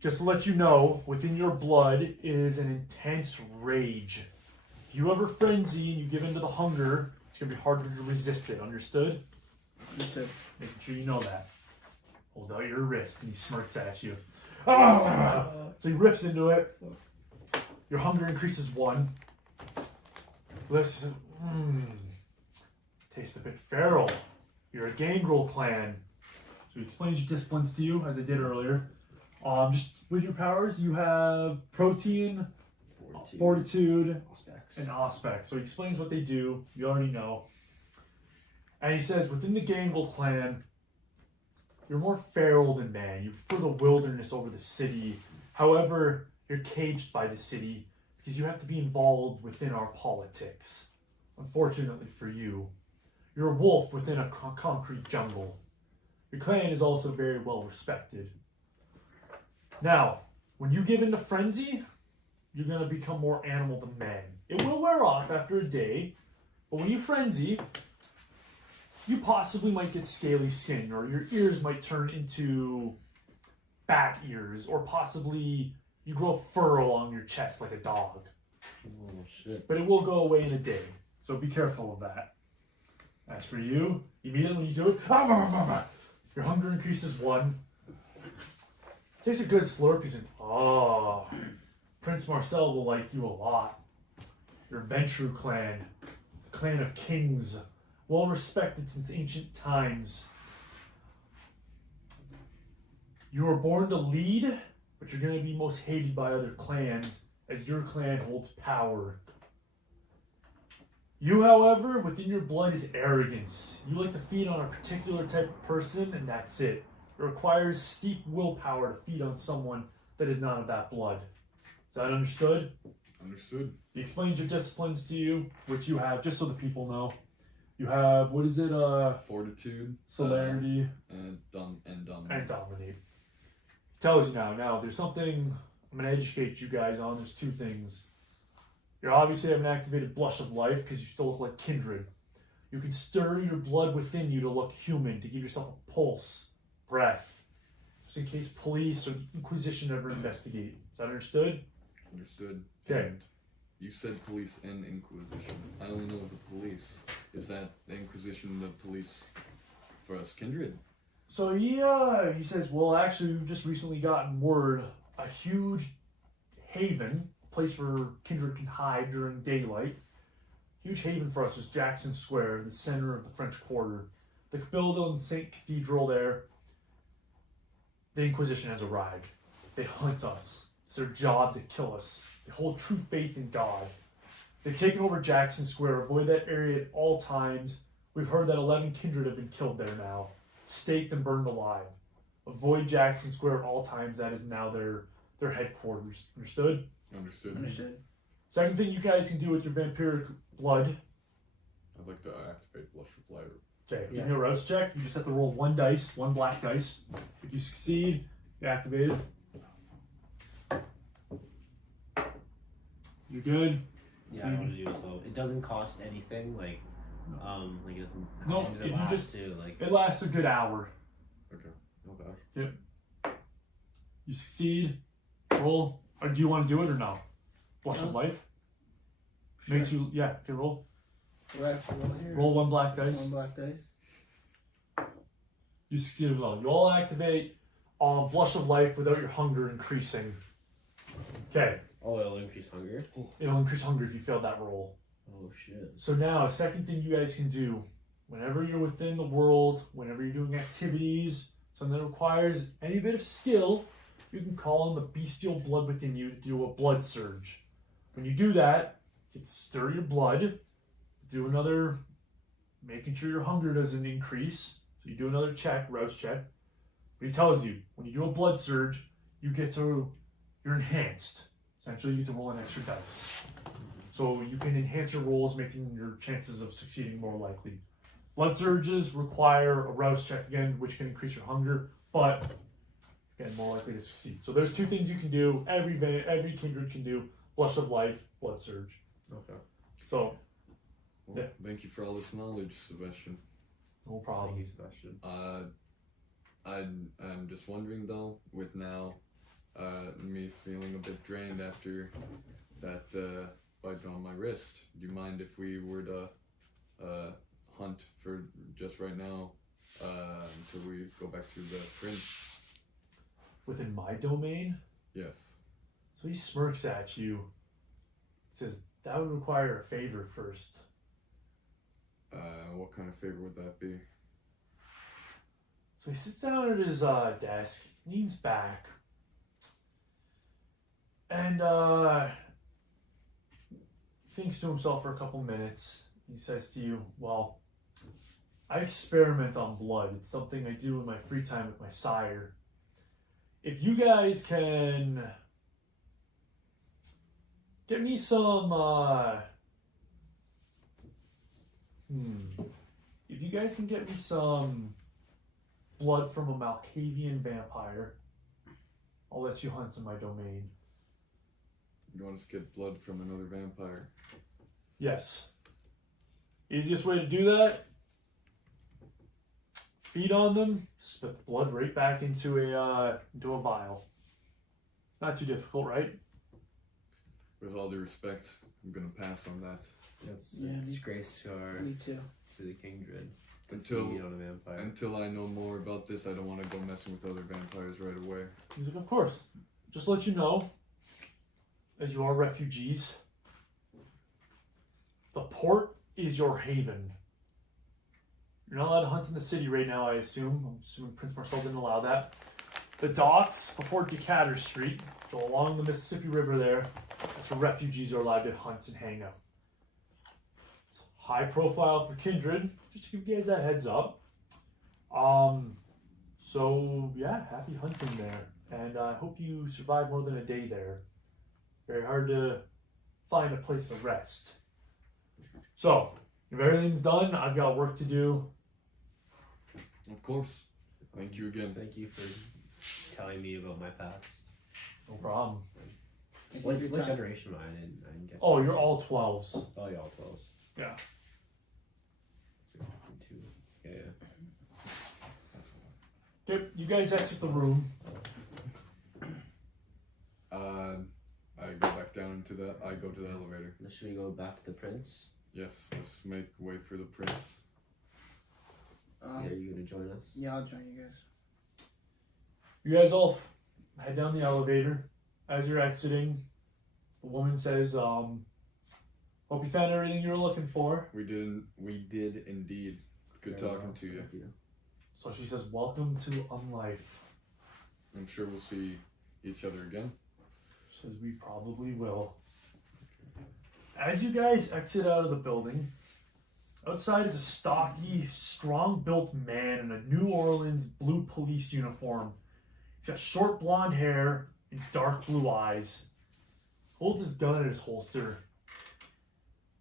Just to let you know, within your blood is an intense rage. If you ever frenzy and you give into the hunger, it's going to be harder to resist it. Understood? Understood. Making sure you know that. Hold out your wrist and he smirks at you. So he rips into it. Your hunger increases 1. Listen, tastes a bit feral. You're a gangrel clan. So he explains your disciplines to you, as I did earlier. Just with your powers, you have protein, fortitude, Aspects. and aspect. So he explains what they do. You already know. And he says, within the Gangle clan, you're more feral than man. You prefer the wilderness over the city. However, you're caged by the city because you have to be involved within our politics. Unfortunately for you, you're a wolf within a concrete jungle. Your clan is also very well respected. Now, when you give into frenzy, you're going to become more animal than man. It will wear off after a day, but when you frenzy, you possibly might get scaly skin, or your ears might turn into bat ears, or possibly you grow fur along your chest like a dog. Oh shit. But it will go away in a day, so be careful of that. As for you, immediately when you do it, your hunger increases 1. Takes a good slurp, he's in, Prince Marcel will like you a lot. Your Ventru clan, the clan of kings, well respected since ancient times. You were born to lead, but you're going to be most hated by other clans as your clan holds power. You, however, within your blood is arrogance. You like to feed on a particular type of person, and that's it. It requires steep willpower to feed on someone that is not of that blood. Is that understood? Understood. He explains your disciplines to you, which you have, just so the people know. You have, what is it? Fortitude, Celerity, and dominate. and dominate. Tells you now, there's something I'm going to educate you guys on. There's 2 things. You obviously have an activated blush of life because you still look like kindred. You can stir your blood within you to look human, to give yourself a pulse, breath, just in case police or the Inquisition ever investigate. Is that understood? Understood. Okay. And you said police and Inquisition. I only know of the police. Is that the Inquisition, the police for us kindred? So he says, well, actually, we've just recently gotten word a huge haven, place where kindred can hide during daylight. Huge haven for us is Jackson Square, the center of the French Quarter. The Cabildo and St. Cathedral there. The Inquisition has arrived. They hunt us. It's their job to kill us. They hold true faith in God. They've taken over Jackson Square. Avoid that area at all times. We've heard that 11 kindred have been killed there now. Staked and burned alive. Avoid Jackson Square at all times. That is now their headquarters. Understood? Understood. Second thing you guys can do with your vampiric blood. I'd like to activate Blush of Light. Okay, Yeah. give me a rouse check. You just have to roll 1 dice, 1 black dice. If you succeed, you activate it. You're good? Yeah, I want to do as well. It doesn't cost anything, like it doesn't. How No, long does if it you last just- too? Like, It lasts a good hour. okay. You succeed, roll. Or do you want to do it or no? Blush of No. life? Sure. Makes you, yeah, okay, roll. We're actually rolling here. Roll 1 black dice. 1 black dice. You succeed as well. You all activate Blush of Life without your hunger increasing. Okay, Oh, it'll increase hunger. it'll increase hunger if you failed that roll. Oh shit. So now, a second thing you guys can do, whenever you're within the world, whenever you're doing activities, something that requires any bit of skill, you can call on the bestial blood within you to do a blood surge. When you do that, you have to stir your blood, do another, making sure your hunger doesn't increase. So you do another check, rouse check. But he tells you, when you do a blood surge, you're enhanced. Essentially, you get to roll an extra dice. So you can enhance your rolls, making your chances of succeeding more likely. Blood surges require a rouse check again, which can increase your hunger, but again, more likely to succeed. So there's 2 things you can do. Every kindred can do: Blush of Life, blood surge. Okay. So Well, thank you for all this knowledge, Sebastian. no Thank problem. you, Sebastian. I'm just wondering though, with now me feeling a bit drained after that bite on my wrist, do you mind if we were to hunt for just right now until we go back to the prince? Within my domain, Yes. so he smirks at you. Says that would require a favor first. What kind of favor would that be? So he sits down at his desk, leans back, and thinks to himself for a couple minutes. He says to you, well, I experiment on blood. It's something I do in my free time with my sire. If you guys can get me some, if you guys can get me some blood from a Malkavian vampire, I'll let you hunt in my domain. You want us to get blood from another vampire? Yes. Easiest way to do that, feed on them, spit the blood right back into a vial. Not too difficult, right? With all due respect, I'm gonna pass on that. That's Yeah, a me- disgrace to our Me too. to the Kindred. Until Feed on a vampire. until I know more about this, I don't want to go messing with other vampires right away. He's like, of course. Just to let you know, as you are refugees, the port is your haven. You're not allowed to hunt in the city right now, I assume. I'm assuming Prince Marcel didn't allow that. The docks before Decatur Street, so along the Mississippi River there, that's where refugees are allowed to hunt and hang out. It's high profile for Kindred, just to give you guys that heads up. So yeah, happy hunting there. And I hope you survive more than a day there. Very hard to find a place to rest. So, if everything's done, I've got work to do. Of course. Thank you again. Thank you for telling me about my past. No problem. Thank you What for your time. generation am I? I didn't get. Oh, you're all 12s. Oh, y'all 12s. Yeah. Yeah. Okay, you guys exit the room. I go back down into the. I go to the elevator. Should we go back to the prince? Yes, let's make way for the prince. Yeah, are you gonna join us? Yeah, I'll join you guys. You guys all head down the elevator. As you're exiting, the woman says, hope you found everything you were looking for. We did indeed. Good Very talking well. to you. Thank you. So she says, welcome to Unlife. I'm sure we'll see each other again. Says we probably will. As you guys exit out of the building, outside is a stocky, strong-built man in a New Orleans blue police uniform. He's got short blonde hair and dark blue eyes. Holds his gun in his holster.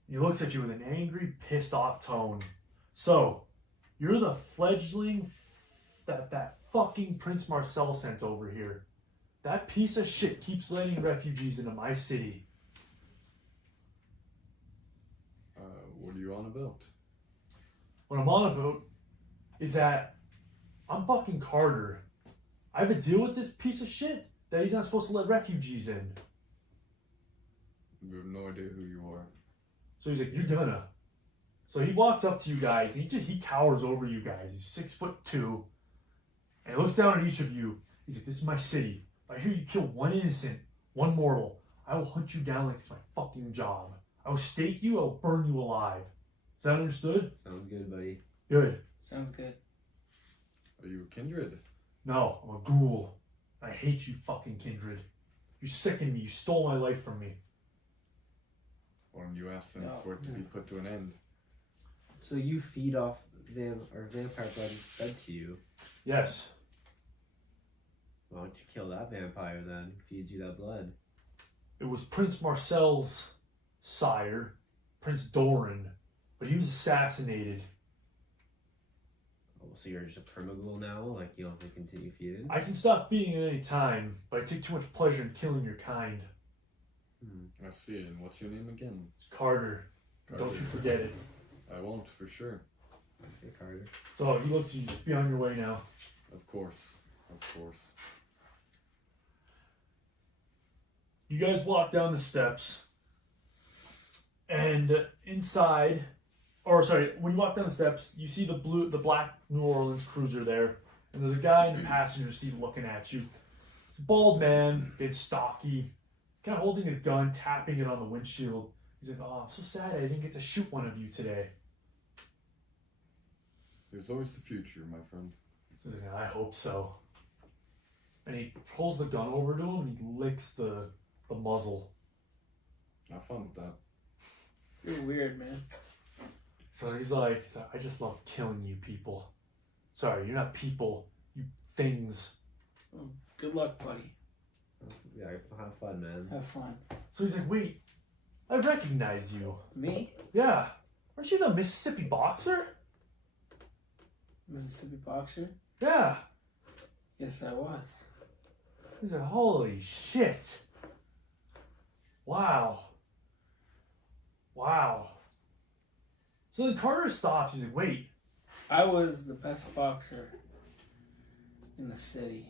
He looks at you with an angry, pissed-off tone. So, you're the fledgling that fucking Prince Marcel sent over here. That piece of shit keeps letting refugees into my city. What are you on about? What I'm on about is that I'm fucking Carter. I have a deal with this piece of shit that he's not supposed to let refugees in. We have no idea who you are. So he's like, you're gonna. So he walks up to you guys. And he towers over you guys. He's 6'2", and he looks down at each of you. He's like, this is my city. If I hear you kill one innocent, one mortal, I will hunt you down like it's my fucking job. I will stake you. I will burn you alive. Is that understood? Sounds good, buddy. Good. Sounds good. Are you a kindred? No, I'm a ghoul. I hate you fucking Kindred. You sickened me. You stole my life from me. Why don't you ask them No. for it to be put to an end? So you feed off vampire blood fed to you. Yes. Why don't you kill that vampire then? Feeds you that blood. It was Prince Marcel's sire, Prince Doran, but he was assassinated. Oh, so you're just a permaghoul now? Like you don't have to continue feeding? I can stop feeding at any time, but I take too much pleasure in killing your kind. I see. And what's your name again? It's Carter. Don't Carter. you forget it. I won't, for sure. Okay, Carter. So he looks at you, just be on your way now. Of course. Of course. You guys walk down the steps, and inside, or sorry, when you walk down the steps, you see the black New Orleans cruiser there, and there's a guy in the passenger seat looking at you. It's a bald man, it's stocky, kind of holding his gun, tapping it on the windshield. He's like, "Oh, I'm so sad I didn't get to shoot one of you today." There's always the future, my friend. So he's like, "I hope so." And he pulls the gun over to him and he licks the muzzle. Have fun with that. You're weird, man. So he's like, I just love killing you people. Sorry, you're not people, you things. Well, good luck, buddy. Yeah, have fun, man. Have fun. So he's like, wait, I recognize you. Me? Yeah. Aren't you the Mississippi boxer? Mississippi boxer? Yeah. Yes, I was. He's like, holy shit. Wow. Wow. So then Carter stops. He's like, wait. I was the best boxer in the city.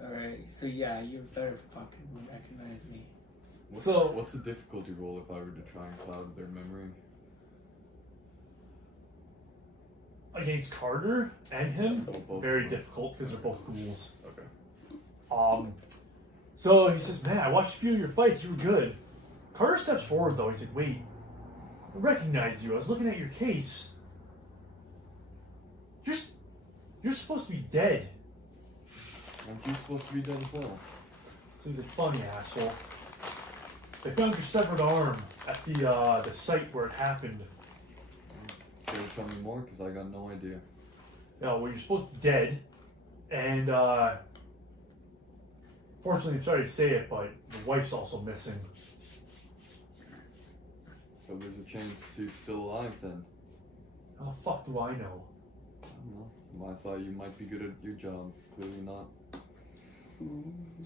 Alright, so yeah, you better fucking recognize me. What's the difficulty roll if I were to try and cloud their memory? Against Carter and him, Both. very difficult because they're both ghouls. Okay. So he says, man, I watched a few of your fights. You were good. Carter steps forward, though. He's like, wait, I recognize you. I was looking at your case. You're supposed to be dead. Aren't you supposed to be dead as well? So he's like, funny asshole. They found your severed arm at the site where it happened. Can you tell me more? Because I got no idea. Yeah, well, you're supposed to be dead. And, fortunately, I'm sorry to say it, but your wife's also missing. So there's a chance he's still alive then? How the fuck do I know? I don't know. Well, I thought you might be good at your job. Clearly not.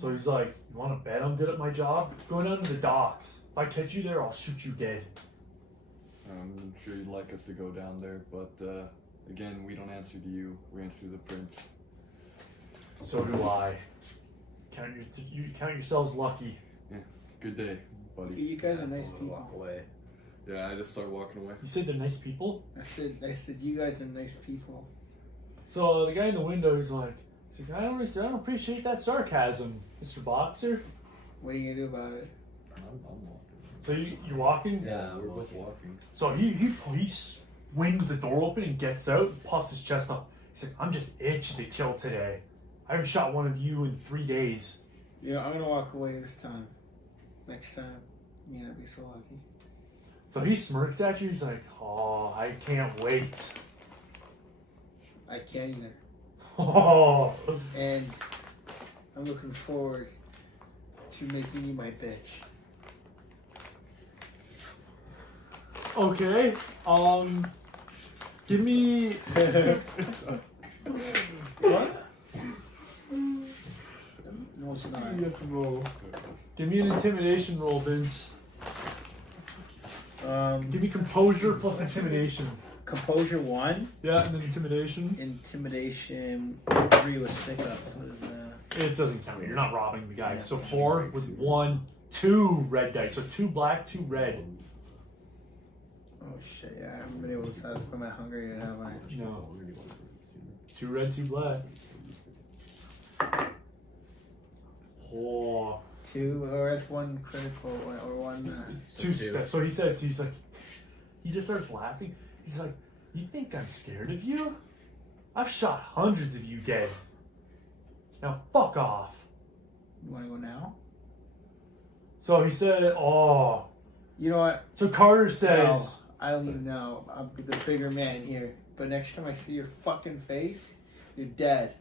So he's like, you want to bet I'm good at my job? Go down to the docks. If I catch you there, I'll shoot you dead. I'm sure you'd like us to go down there, but again, we don't answer to you. We answer to the prince. So do I. You count yourselves lucky. Good day, buddy. You guys are nice Walk people. away. Yeah, I just start walking away. You said they're nice people? I said you guys are nice people. So the guy in the window, he's like, I don't appreciate that sarcasm, Mr. Boxer. What are you gonna do about it? I'm walking. So you're walking? Yeah, We're both walking. So he swings the door open and gets out and puffs his chest up. He's like, I'm just itching to kill today. I haven't shot one of you in 3 days. Yeah, I'm gonna walk away this time. Next time, you may not be so lucky. So he smirks at you. He's like, oh, I can't wait. I can't either. Oh. And I'm looking forward to making you my bitch. Okay. Give me. What? No, it's not. You have to roll. Give me an intimidation roll, Vince. Give me composure plus intimidation. Composure 1, Yeah, and then intimidation. intimidation 3 with stick ups. What is that? It doesn't count. You're not robbing the guy. Yeah. So 4 with 1, 2 red dice. So 2 black, 2 red. Oh shit! Yeah, I haven't been able to satisfy my hunger yet, have I? No. 2 red, 2 black. Oh. 2, or that's 1 critical, or 1. 2 success. So he says, he's like, he just starts laughing. He's like, you think I'm scared of you? I've shot hundreds of you dead. Now fuck off. You want to go now? So he said, oh. You know what? So Carter says, No, I'll leave now. I'm the bigger man here. But next time I see your fucking face, you're dead.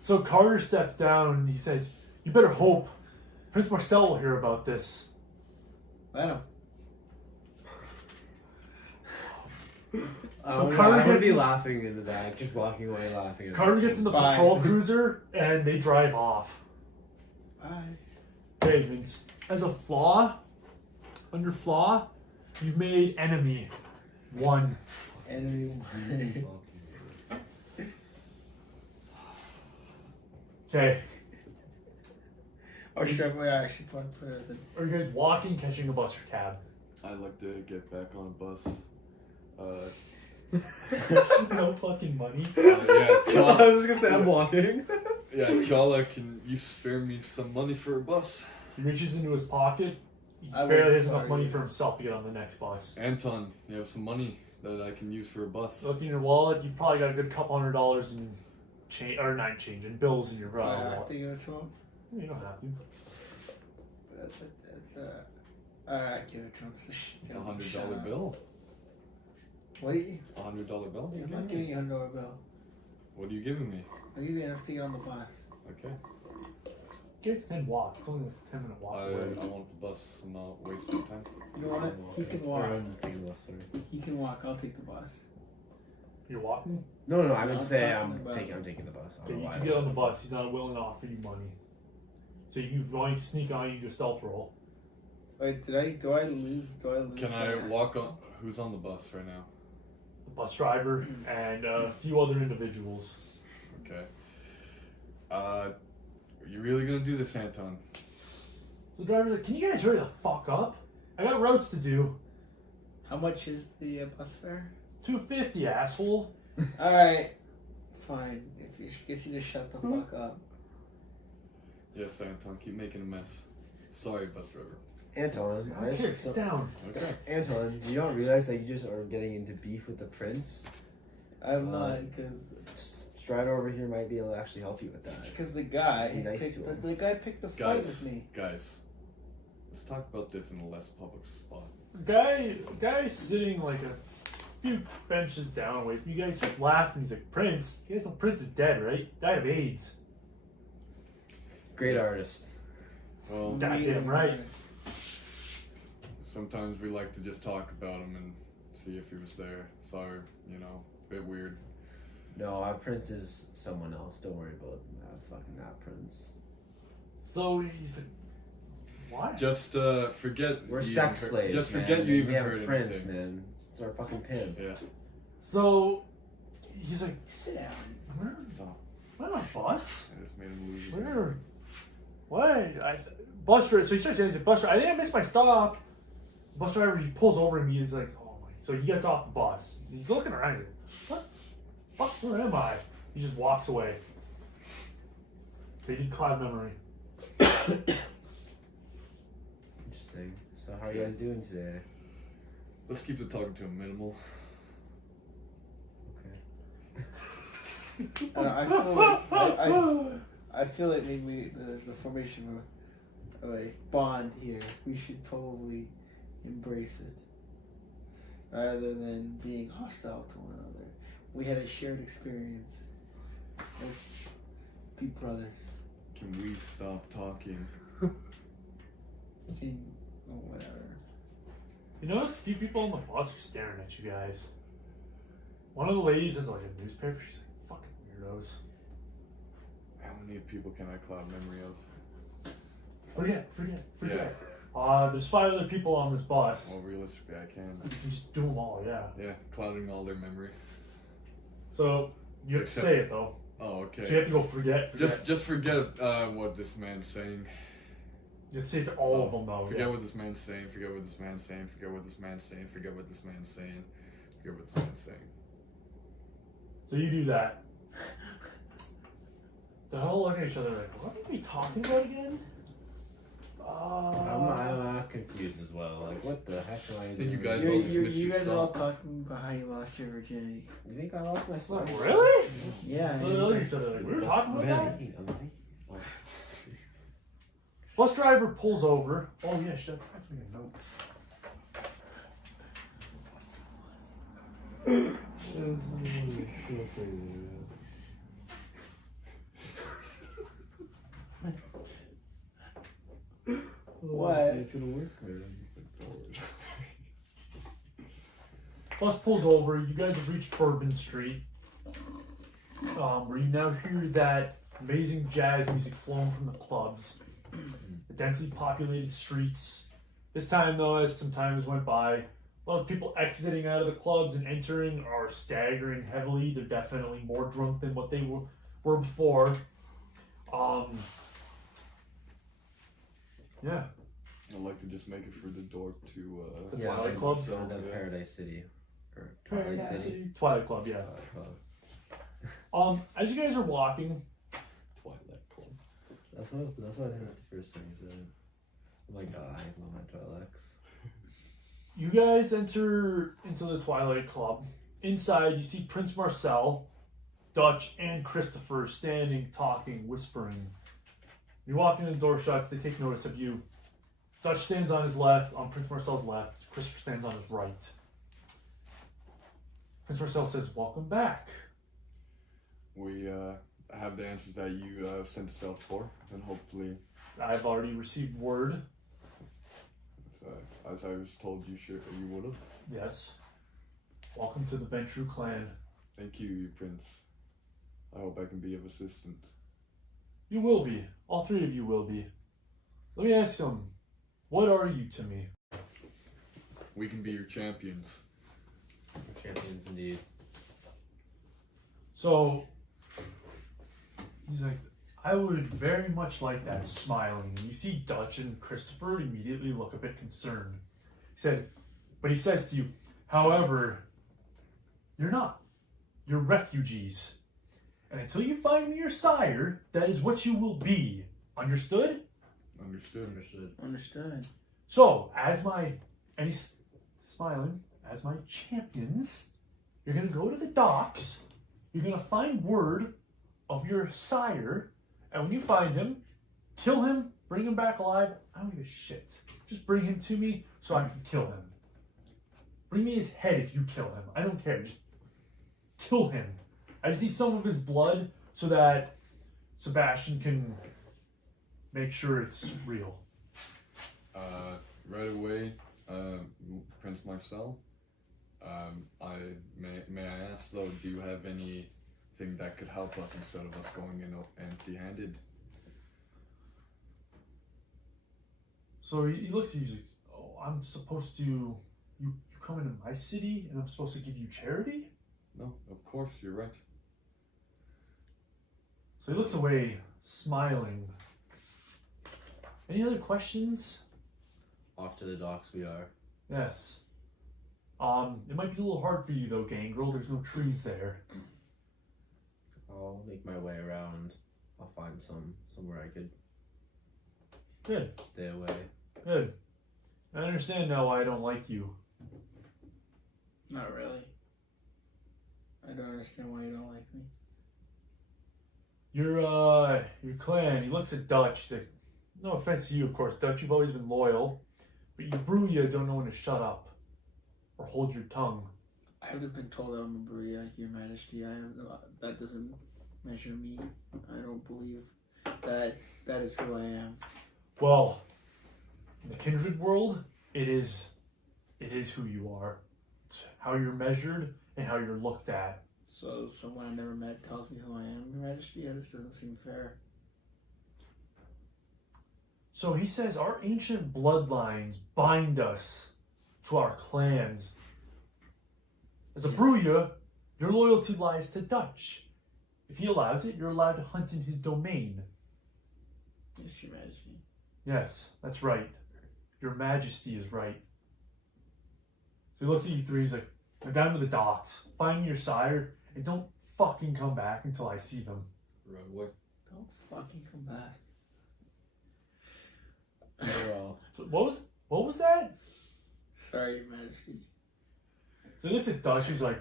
so Carter steps down and he says, you better hope Prince Marcel will hear about this. Let him. So Carter I'm gonna gets be in- laughing in the back, just walking away laughing. Carter gets in the Bye. patrol cruiser and they drive off. Bye. Okay, Vince. As a flaw, under flaw, you've made enemy 1. Enemy. Okay. Or should I actually put it as a... Are you guys walking, catching a bus or cab? I'd like to get back on a bus. No fucking money. Yeah, I Chala, was just gonna say I'm walking. yeah, Chala, can you spare me some money for a bus? He reaches into his pocket. He I barely wouldn't has enough fire money you. for himself to get on the next bus. Anton, you have some money that I can use for a bus. Look in your wallet. You probably got a good couple $100 in change, or not change, in bills in your Do I have wallet. to give it to him? You don't have to. That's I give it to him. It's a shit. A $100 bill. What do you? $100 bill? I'm not giving you $100 bill. What are you giving me? I'll give you enough to get on the bus. Okay. You guys can walk. It's only like a 10-minute walk away. I want the bus. I'm not wasting time. You know what? He can walk. Sorry. He can walk. I'll take the bus. You're walking? No, I I'm would say talking I'm about- taking the bus. I Okay, don't you know can why get I on the said bus. He's not willing to offer you money. So you want to sneak on, you do a stealth roll. Wait, do I lose? Can I walk on? Who's on the bus right now? The bus driver and a few other individuals. Okay. Are you really gonna do this, Anton? The driver's like, can you guys hurry the fuck up? I got routes to do. How much is the bus fare? $250, asshole. Alright. Fine. If you guess you just shut the fuck up. Yes, Anton. Keep making a mess. Sorry, bus driver. Anton, Okay, sit down. Okay. Anton, you don't realize that you just are getting into beef with the prince? I'm not, because Strider over here might be able to actually help you with that. the guy Be nice picked to him. the guy picked the fight Guys, with me. guys. Let's talk about this in a less public spot. Guy's sitting like a few benches down away from you guys. He's laughing. He's like, Prince? You guys know Prince is dead, right? Died of AIDS. Great artist. Well, Goddamn Amazing right. artist. sometimes we like to just talk about him and see if he was there. Sorry, a bit weird. No, our prince is someone else. Don't worry about that prince. So he's like, why? Just forget. We're you sex even slaves. Just man. forget you even we have heard a prince, anything. man. It's our fucking pimp. Yeah. So he's like, Sit down. where, So where my bus? I just made him lose. his Where? What? Bus driver. So he starts saying, he's like, bus driver, I think I missed my stop. Bus driver, he pulls over at me. He's like, oh my. So he gets off the bus. He's looking around. He's like, what? Fuck, where am I? He just walks away. They did cloud memory. Interesting. So how are you guys doing today? Let's keep the talking to a minimal. Okay. I feel like I feel like maybe there's the formation of a bond here. We should probably embrace it rather than being hostile to one another. We had a shared experience. Let's be brothers. Can we stop talking? Whatever. You notice a few people on the bus are staring at you guys. One of the ladies is like a newspaper. She's like, fucking weirdos. How many people can I cloud memory of? Forget. Yeah. There's 5 other people on this bus. Well, realistically, I can. You can just do them all, yeah. Yeah, clouding all their memory. So you have to Except- say it though. Oh, So you okay. have to go forget. Just forget what this man's saying. You have to say it to all of them though. Forget Yeah. what this man's saying. Forget what this man's saying. Forget what this man's saying. Forget what this man's saying. Forget what this man's saying. So you do that. They're all looking at each other like, what are we talking about again? I'm confused as well. Like, what the heck am I Think doing? you guys You, all just you, missed you your guys are all stop? talking about how you lost your virginity. You think I lost my stop? Really? Yeah. So they're looking at each other like, we were talking about that? Benny. Bus driver pulls over. Oh yeah, should I make a note? What? It's gonna work, man. Bus pulls over. You guys have reached Bourbon Street, where you now hear that amazing jazz music flowing from the clubs, the densely populated streets. This time, though, as some time has went by, a lot of people exiting out of the clubs and entering are staggering heavily. They're definitely more drunk than what they were before. Yeah. I'd like to just make it through the door to The Yeah, Twilight like Club? the Paradise City. Or Twilight City. Twilight Club, yeah. Club. As you guys are walking, Twilight Club. That's what I heard the first thing he said. Oh my god, I love my Twi'leks. you guys enter into the Twilight Club. Inside, you see Prince Marcel, Dutch, and Christopher standing, talking, whispering. You walk in, the door shuts, they take notice of you. Dutch stands on his left, on Prince Marcel's left. Christopher stands on his right. Prince Marcel says, welcome back. We have the answers that you sent us out for, and hopefully, I've already received word. as I was told you would have. Yes. Welcome to the Ventru clan. Thank you, Prince. I hope I can be of assistance. You will be. All three of you will be. Let me ask you, what are you to me? We can be your champions. Champions indeed. So, he's like, I would very much like that, smiling. And you see Dutch and Christopher immediately look a bit concerned. He says to you, however, you're not. You're refugees. And until you find me your sire, that is what you will be. Understood? Understood. So, and he's smiling, as my champions, you're going to go to the docks, you're going to find word of your sire, and when you find him, kill him, bring him back alive. I don't give a shit. Just bring him to me so I can kill him. Bring me his head if you kill him. I don't care. Just kill him. I just need some of his blood so that Sebastian can make sure it's real. Right away, Prince Marcel. May I ask though, do you have anything that could help us instead of us going in empty-handed? So he looks at you, he's like, oh, I'm supposed to, you come into my city and I'm supposed to give you charity? No, of course, you're right. So he looks away, smiling. Any other questions? Off to the docks we are. Yes. It might be a little hard for you though, Gangrel. There's no trees there. I'll make my way around. I'll find somewhere I could Good. stay away. Good. I understand now why I don't like you. Not really. I don't understand why you don't like me. Your clan, he looks at Dutch, he's like, no offense to you, of course, Dutch, you've always been loyal, but you Bruya don't know when to shut up or hold your tongue. I've just been told I'm a Bruya, Your Majesty. That doesn't measure me. I don't believe that is who I am. Well, in the kindred world, it is who you are. It's how you're measured and how you're looked at. So someone I never met tells me who I am, Your Majesty? That just doesn't seem fair. So he says our ancient bloodlines bind us to our clans. As a Bruya, your loyalty lies to Dutch. If he allows it, you're allowed to hunt in his domain. Yes, Your Majesty. Yes, that's right. Your Majesty is right. So he looks at you three, he's like, go down to the docks, find me your sire, and don't fucking come back until I see them. Right away. Don't fucking come back. Very well. So what was that? Sorry, Your Majesty. So he looks at Dutch, he's like,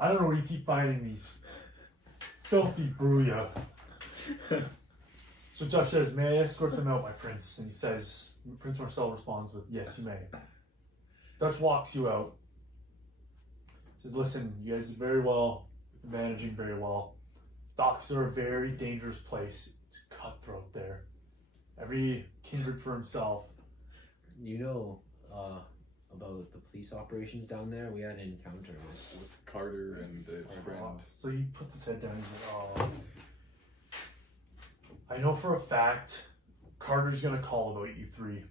I don't know where you keep finding these filthy Bruya. So Dutch says, may I escort them out, my prince? And he says, Prince Marcel responds with, yes, you may. Dutch walks you out. Says, listen, you guys did very well, you're managing very well. Docks are a very dangerous place. It's cutthroat there. Every kindred for himself. You know about the police operations down there? We had an encounter with Carter and his friend. So he puts his head down and he's like, oh. I know for a fact Carter's gonna call about you three.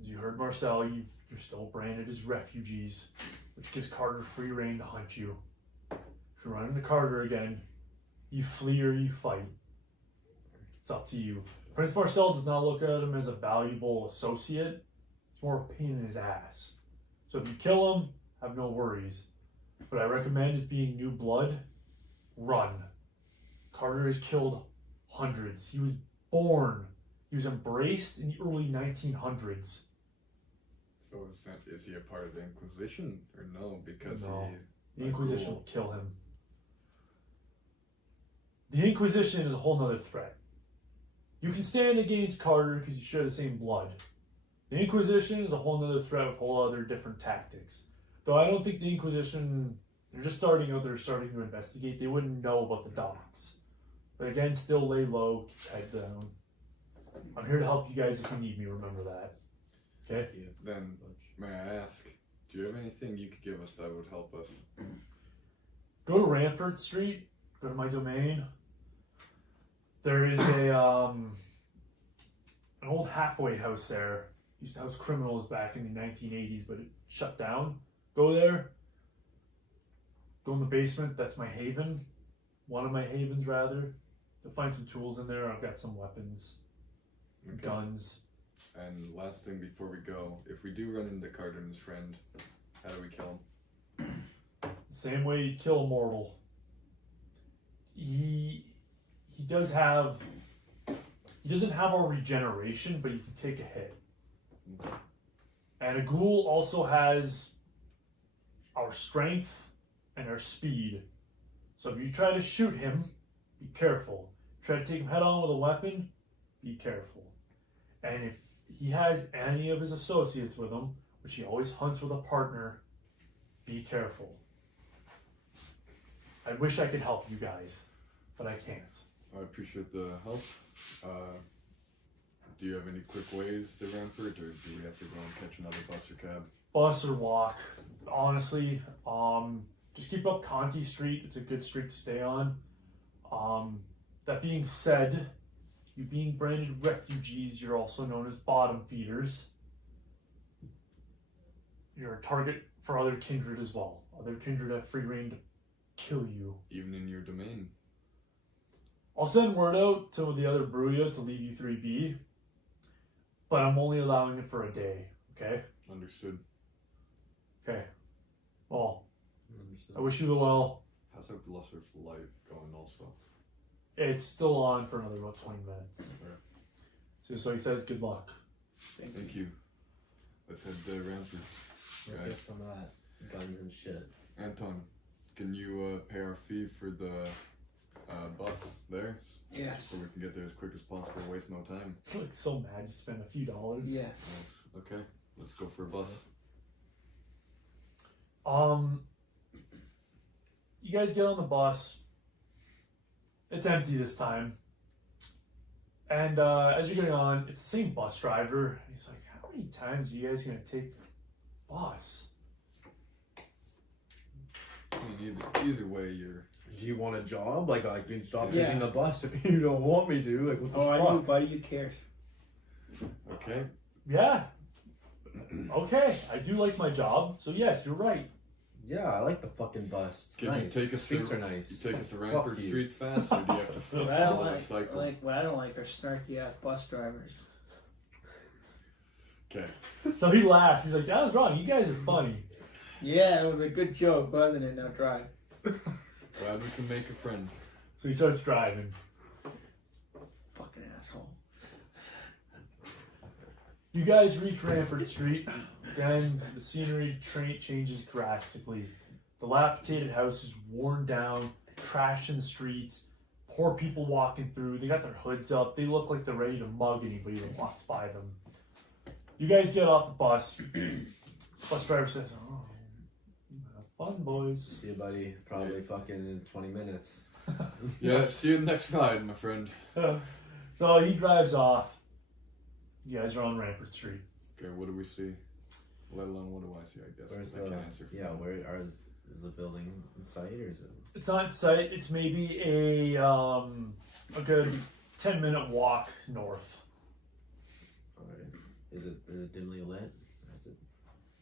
As you heard Marcel, you're still branded as refugees, which gives Carter free reign to hunt you. If you run into Carter again, you flee or you fight. It's up to you. Prince Marcel does not look at him as a valuable associate. It's more a pain in his ass. So if you kill him, have no worries. But I recommend as being new blood, run. Carter has killed hundreds. He was born, he was embraced in the early 1900s. So is he a part of the Inquisition or no? Because No. he The Inquisition will kill him. The Inquisition is a whole nother threat. You can stand against Carter because you share the same blood. The Inquisition is a whole nother threat with whole other different tactics. Though I don't think the Inquisition They're just starting out. They're starting to investigate. They wouldn't know about the docks. But again, still lay low, keep head down. I'm here to help you guys if you need me. Remember that. Okay. Then, may I ask, do you have anything you could give us that would help us? Go to Rampart Street. Go to my domain. There is an old halfway house there. Used to house criminals back in the 1980s, but it shut down. Go there. Go in the basement. That's my haven. One of my havens, rather. You'll find some tools in there. I've got some weapons, Okay. guns. And last thing before we go, if we do run into Carter and his friend, how do we kill him? Same way you kill a mortal. He doesn't have our regeneration, but you can take a hit. And a ghoul also has our strength and our speed. So if you try to shoot him, be careful. Try to take him head on with a weapon, be careful. And if he has any of his associates with him, which he always hunts with a partner, be careful. I wish I could help you guys, but I can't. I appreciate the help. Do you have any quick ways to Rampart, or do we have to go and catch another bus or cab? Bus or walk, honestly. Just keep up Conti Street. It's a good street to stay on. That being said, you being branded refugees, you're also known as bottom feeders. You're a target for other kindred as well. Other kindred have free reign to kill you. Even in your domain? I'll send word out to the other Bruya to leave you 3B, but I'm only allowing it for a day, okay? Understood. Okay. Well, Understood. I wish you the well. How's our Blusser's light going also? It's still on for another about 20 minutes. Okay. So he says good luck. Thank you. Let's head to Rampart. Let's Okay. get some of that guns and shit. Anton, can you pay our fee for the bus there? Yes. So we can get there as quick as possible, waste no time. I'm like so mad you spent a few dollars. Yes. Okay, let's go for a bus. You guys get on the bus. It's empty this time. And as you're getting on, it's the same bus driver. He's like, how many times are you guys gonna take the bus? I mean, either way, you're... Do you want a job? Like I can stop Yeah. taking the bus if you don't want me to. Like what the Oh, I fuck? knew, buddy, you cared. Okay. Yeah. Okay, I do like my job, so yes, you're right. Yeah, I like the fucking bus. It's Can nice. you take us Streets to are nice. You take us to Rampart you. Street fast, or do you have to What I don't follow the like, cycle? what I don't like are snarky ass bus drivers. Okay. So he laughs. He's like, yeah, I was wrong. You guys are funny. Yeah, it was a good joke, wasn't it? Now drive. Glad we can make a friend. So he starts driving. Fucking asshole. You guys reach Rampart Street. Again, the scenery changes drastically. Dilapidated houses, worn down, trash in the streets, poor people walking through. They got their hoods up. They look like they're ready to mug anybody that walks by them. You guys get off the bus. Bus driver says, "Oh, have fun, boys." See you, buddy. Probably fucking in 20 minutes. Yeah, see you next ride, my friend. So he drives off. You guys are on Rampart Street. Okay, what do we see? Let alone what do I see, I guess. Where's I the? can't answer for Yeah, that. where is the building in sight or is it? It's not in sight. It's maybe a good 10-minute walk north. Alright. Is it dimly lit? Or is it?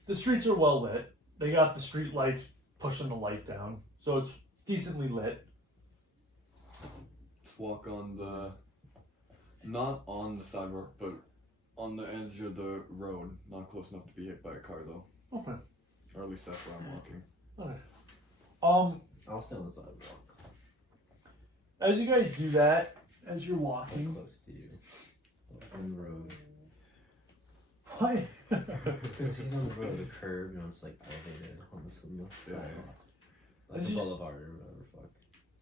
The streets are well lit. They got the street lights pushing the light down, so it's decently lit. Let's walk on the... Not on the sidewalk, but on the edge of the road. Not close enough to be hit by a car, though. Okay. Or at least that's where I'm walking. Okay. I'll stay on the sidewalk. As you guys do that, as you're I'm walking, close to you. On the road. what? Because he's on the road, the curb, you know, it's like elevated on the Yeah. sidewalk. Like As a you- boulevard or whatever, fuck.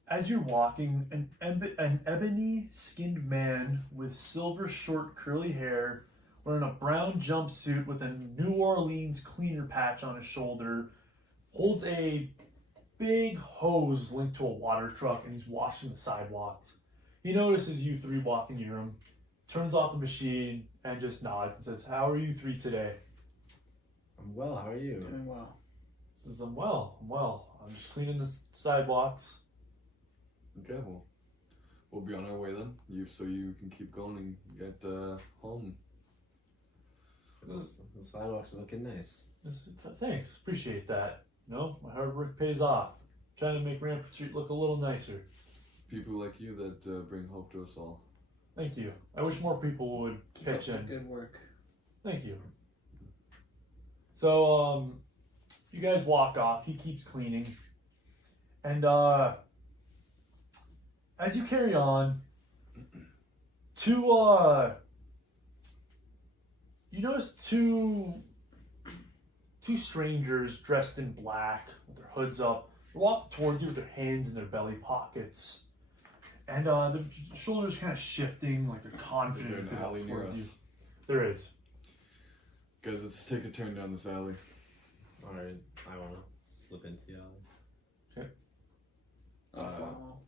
As you're walking, an ebony-skinned man with silver short curly hair, wearing a brown jumpsuit with a New Orleans cleaner patch on his shoulder, holds a big hose linked to a water truck, and he's washing the sidewalks. He notices you three walking near him, turns off the machine, and just nods and says, "How are you three today?" I'm well. How are you? Doing well. Says, I'm well. I'm just cleaning the sidewalks." Okay, well, we'll be on our way then. So you can keep going and get home. The sidewalks are looking nice. Thanks, appreciate that. My hard work pays off. Trying to make Rampart Street look a little nicer. People like you that bring hope to us all. Thank you. I wish more people would pitch in. Good work. Thank you. So, you guys walk off. He keeps cleaning. And, as you carry on, you notice two strangers dressed in black with their hoods up. They walk towards you with their hands in their belly pockets. And the shoulders kind of shifting, like they're confident. Is there an alley near us? You. There is. Guys, let's take a turn down this alley. Alright, I want to slip into the alley.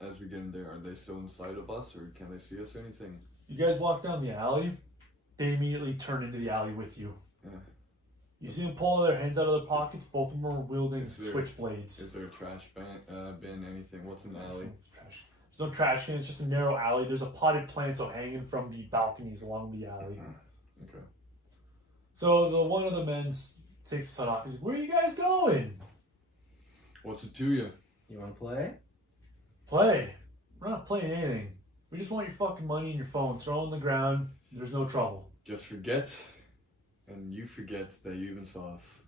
As we get in there, are they still inside of us, or can they see us or anything? You guys walk down the alley. They immediately turn into the alley with you. Yeah. You see them pull their hands out of their pockets. Both of them are wielding switchblades. Is there a trash bin, anything? What's in the alley? There's no trash can. It's just a narrow alley. There's a potted plant hanging from the balconies along the alley. Okay. So the one of the men takes his hood off. He's like, "Where are you guys going?" What's it to you? You want to play? Play. We're not playing anything. We just want your fucking money and your phone. Throw it on the ground. There's no trouble. Just forget, and you forget that you even saw us.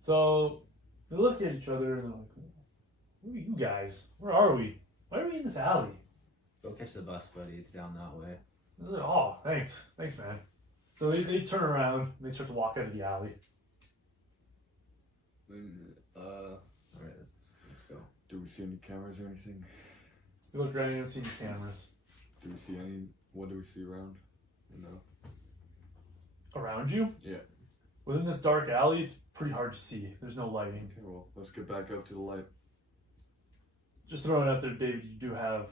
So they look at each other and they're like, "Who are you guys? Where are we? Why are we in this alley?" Go catch the bus, buddy. It's down that way. I was like, "Oh, thanks, man." So they turn around and they start to walk out of the alley. Alright, let's go. Do we see any cameras or anything? They look around and don't see any cameras. Do we see any? What do we see around? Around you? Yeah. Within this dark alley, it's pretty hard to see. There's no lighting. Okay, well, let's get back up to the light. Just throwing it out there, David, you do have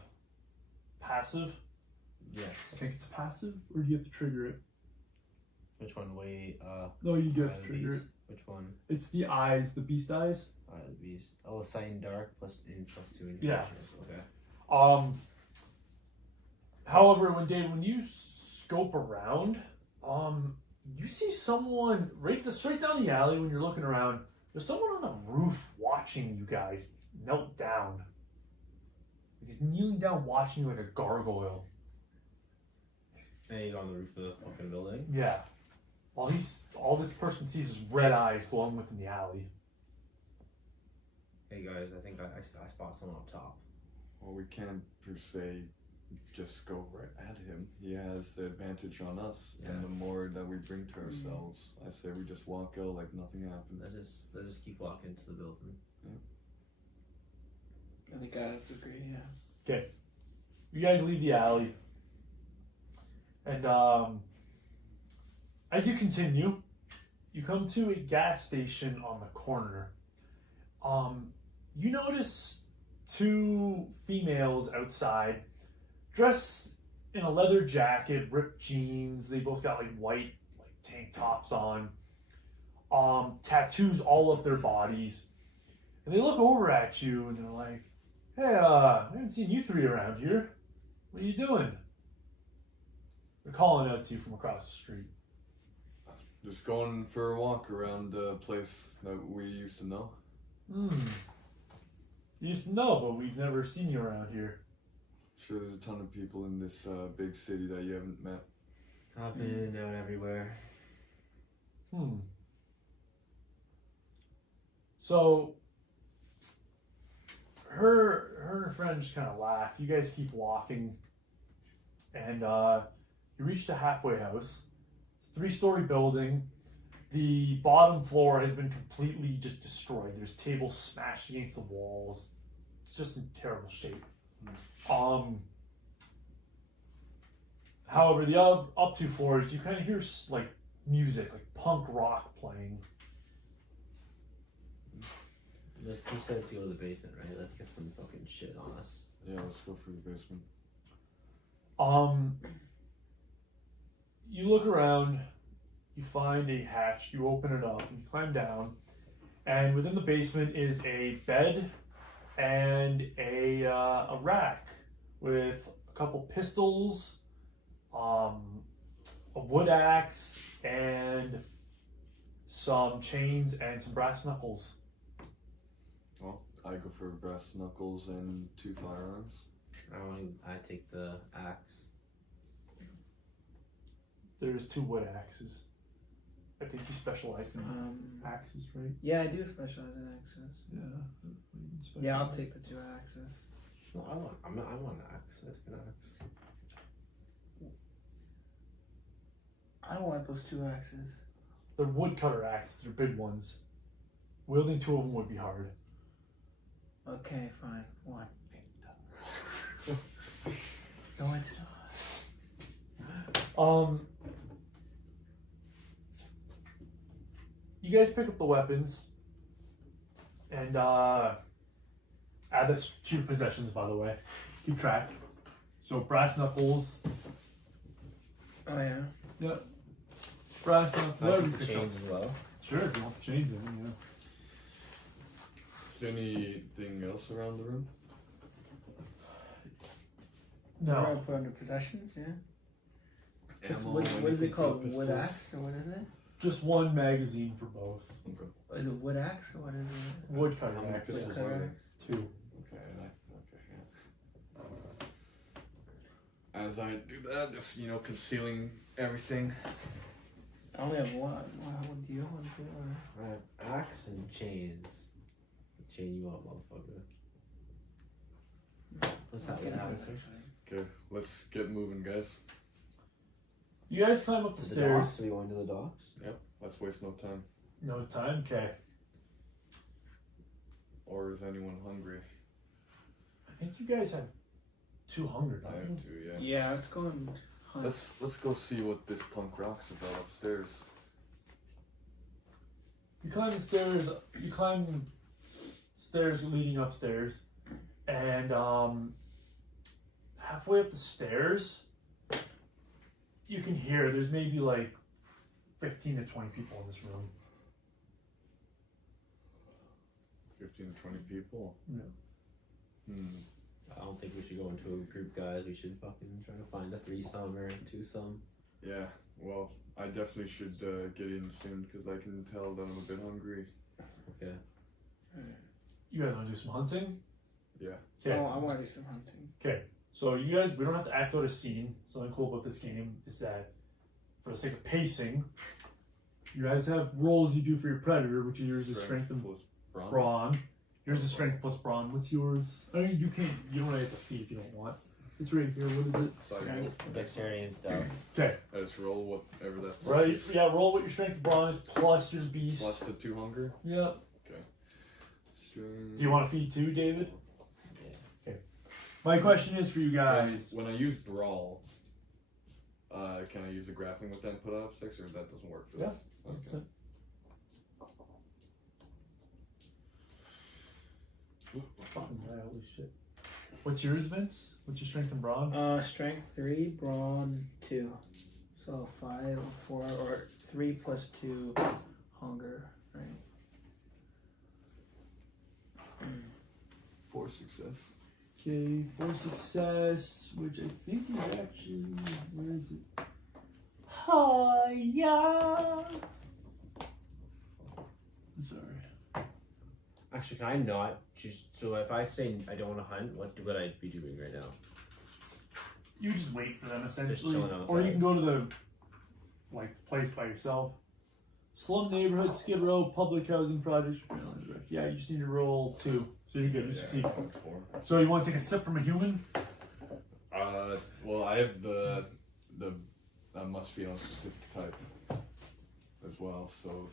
passive. Yes. I think it's passive, or do you have to trigger it? Which one? No, you do have Eye to of the trigger it. Beast. Which one? It's the eyes, the beast eyes. Eye of the Beast. Oh, sight in dark plus in plus 2 in Yeah. Okay. However, when you scope around, you see someone straight down the alley. When you're looking around, there's someone on the roof watching you guys knelt down. Like he's kneeling down, watching you like a gargoyle. And he's on the roof of the fucking building. Yeah. All this person sees is red eyes glowing within the alley. Hey guys, I think I spot someone up top. Well, we can't per se just go right at him. He has the advantage on us, and the more that we bring to ourselves, I say we just walk out like nothing happened. Let's just keep walking to the building. I think I have to agree, yeah. Okay. You guys leave the alley. And as you continue, you come to a gas station on the corner. You notice two females outside, dressed in a leather jacket, ripped jeans. They both got like white tank tops on. Tattoos all up their bodies. And they look over at you and they're like, "Hey, I haven't seen you three around here. What are you doing?" They're calling out to you from across the street. Just going for a walk around the place that we used to know. You used to know, but we've never seen you around here. Sure, there's a ton of people in this big city that you haven't met. Hopping in and out everywhere. So her and her friend just kind of laugh. You guys keep walking, and you reach the halfway house. It's a 3-story building. The bottom floor has been completely just destroyed. There's tables smashed against the walls. It's just in terrible shape. However, the up 2 floors, you kind of hear like music, like punk rock playing. You said to go to the basement, right? Let's get some fucking shit on us. Yeah, let's go for the basement. You look around, you find a hatch, you open it up, and you climb down, and within the basement is a bed and a rack with a couple pistols, a wood axe, and some chains and some brass knuckles. Well, I go for brass knuckles and 2 firearms. I take the axe. There's 2 wood axes. I think you specialized in axes, right? Yeah, I do specialize in axes. Yeah. Yeah, I'll take the 2 axes. No, I want an axe. I take an axe. I don't want those 2 axes. They're woodcutter axes. They're big ones. Wielding 2 of them would be hard. Okay, fine. 1. No, it's not. You guys pick up the weapons and add this to your possessions, by the way. Keep track. So brass knuckles. Oh, yeah. Yep. Brass knuckles. I Whatever you take the pick up. chains as well. Sure, if you want the chains in, yeah. Is there anything else around the room? Where I No. put under possessions, yeah. Ammo, What is anything it for called? the Wood pistols? axe, or what is it? Just 1 magazine for both. Okay. Is it wood axe, or what is it? Woodcutter How many axe. pistols Woodcutter are there? axe. 2. Okay, yeah. As I do that, just, concealing everything. I only have 1. What do you want to do? I have axe and chains. Chain you up, motherfucker. Let's have it happen. Okay, let's get moving, guys. You guys climb up the The stairs. docks? So you want to the docks? Yep, let's waste no time. No time? Okay. Or is anyone hungry? I think you guys have 2 hunger, I don't have you? 2, yeah. Yeah, let's go and hunt. Let's go see what this punk rock's about upstairs. You climb the stairs. You climb stairs leading upstairs, and halfway up the stairs, you can hear there's maybe like 15 to 20 people in this room. 15 to 20 people? Yeah. I don't think we should go into a group, guys. We should fucking try to find a 3-some or a 2-some. Yeah, well, I definitely should get in soon because I can tell that I'm a bit hungry. Okay. You guys want to do some hunting? Yeah. Okay. Oh, I want to do some hunting. Okay. So you guys, we don't have to act out a scene. Something cool about this game is that, for the sake of pacing, you guys have rolls you do for your predator, which is yours is strength and plus brawn. brawn. Yours is strength plus brawn. What's yours? I mean, you can. You don't have to see if you don't want. It's right here. What is it? So I Dexterity and stealth. Okay. just roll whatever that's Right. Yeah. Roll what your strength brawn is plus your beast. plus the 2 hunger. Yep. Strength. Do you want to feed too, David? Okay. My question is for you guys. When I use brawl, can I use the grappling with them put up 6 or that doesn't work for this? Okay. Fucking hell, holy shit. What's yours, Vince? What's your strength and brawn? Strength 3, brawn 2. So 5 or 4 or 3 plus 2 hunger, right? 4 success. Okay, 4 success, which I think is actually, where is it? Hiya! I'm sorry. Actually, can I not just so if I say I don't want to hunt, what would I be doing right now? You just wait for them essentially, chilling outside. or you can go to the place by yourself. Slum neighborhood, Skid Row, public housing projects. Yeah, you just need to roll 2, so you're good. You succeed. 4. So you want to take a sip from a human? Well, I have the must feed on specific type as well. So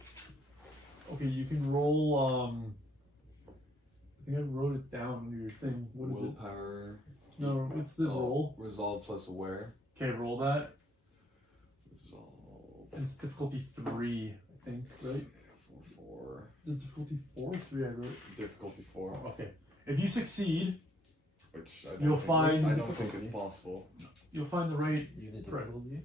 Okay, you can roll. I think I wrote it down under your thing. What is it? willpower. No, what's the roll? Resolve plus aware. Okay, roll that. Resolve. And it's difficulty 3, I think, right? 4. Is the difficulty 4 or 3 I wrote? Difficulty 4. Okay. If you succeed, Which I don't You'll think find- I don't think it's possible. you'll find the right. You the Right. difficulty?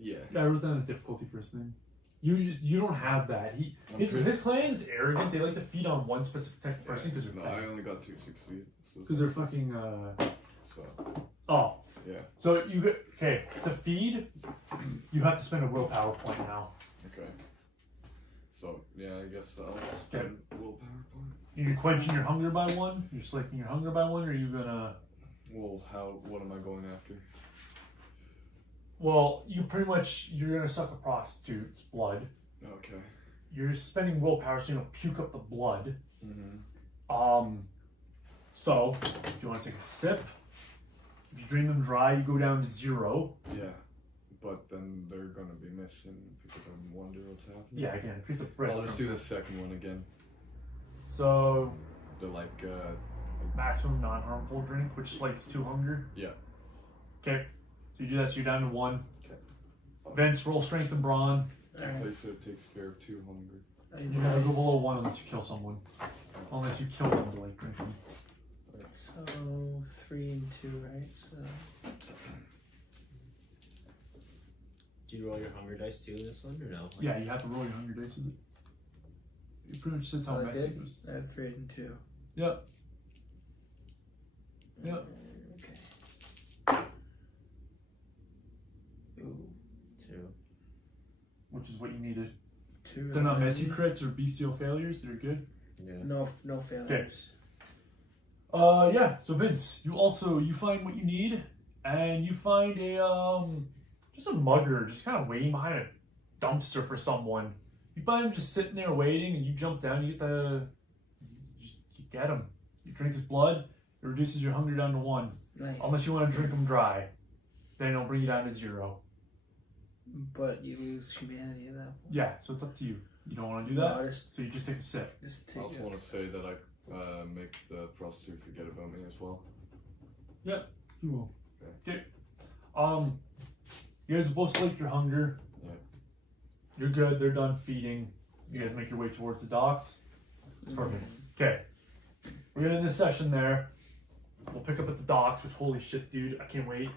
Yeah. Yeah, I wrote down the difficulty first thing. You don't have that. I'm His clan is arrogant. They like to feed on one specific type of person because No, they're I fat. only got 2 succeed. So Because they're fucking. So Oh. yeah. So you get okay to feed. You have to spend a willpower point now. Okay. So yeah, I guess I'll spend willpower point. You're quenching your hunger by 1. You're slaking your hunger by 1, or are you gonna? Well, what am I going after? Well, you're gonna suck a prostitute's blood. Okay. You're spending willpower, so you're gonna puke up the blood. Mm-hmm. So if you want to take a sip, if you drain them dry, you go down to 0. Yeah. But then they're gonna be missing because I wonder what's happening. Yeah, again, it creates a bread. I'll just do the second one again. So The like maximum non-harmful drink, which slakes 2 hunger. Yeah. Okay. So you do that, so you're down to 1. Okay. Vince, roll strength and brawn. They said it takes care of 2 hunger. You gotta go below 1 unless you kill someone. Unless you kill them to like drink them. So 3 and 2, right? So Did you roll your hunger dice too this one or no? Yeah, you have to roll your hunger dice with it. It pretty much says how I messy did? it was. I have 3 and 2. Yep. Yep. Okay. Ooh, 2. Which is what you needed. 2. They're not messy crits or bestial failures, they're good. Yeah. No failures. Yeah, so Vince, you find what you need, and you find a just a mugger just kind of waiting behind a dumpster for someone. You find him just sitting there waiting, and you jump down, you get him. You drink his blood, it reduces your hunger down to 1. Nice. Unless you want to drink him dry. Then it'll bring you down to 0. But you lose humanity at that point. Yeah, so it's up to you. You don't want to do No, that, I just so you just take a sip. take I also it. want to say that I make the prostitute forget about me as well. You will. Okay. Okay. You guys both slaked your hunger. Yeah. You're good. They're done feeding. You guys make your way towards the docks. Perfect. Okay. We're gonna end this session there. We'll pick up at the docks, which holy shit, dude, I can't wait.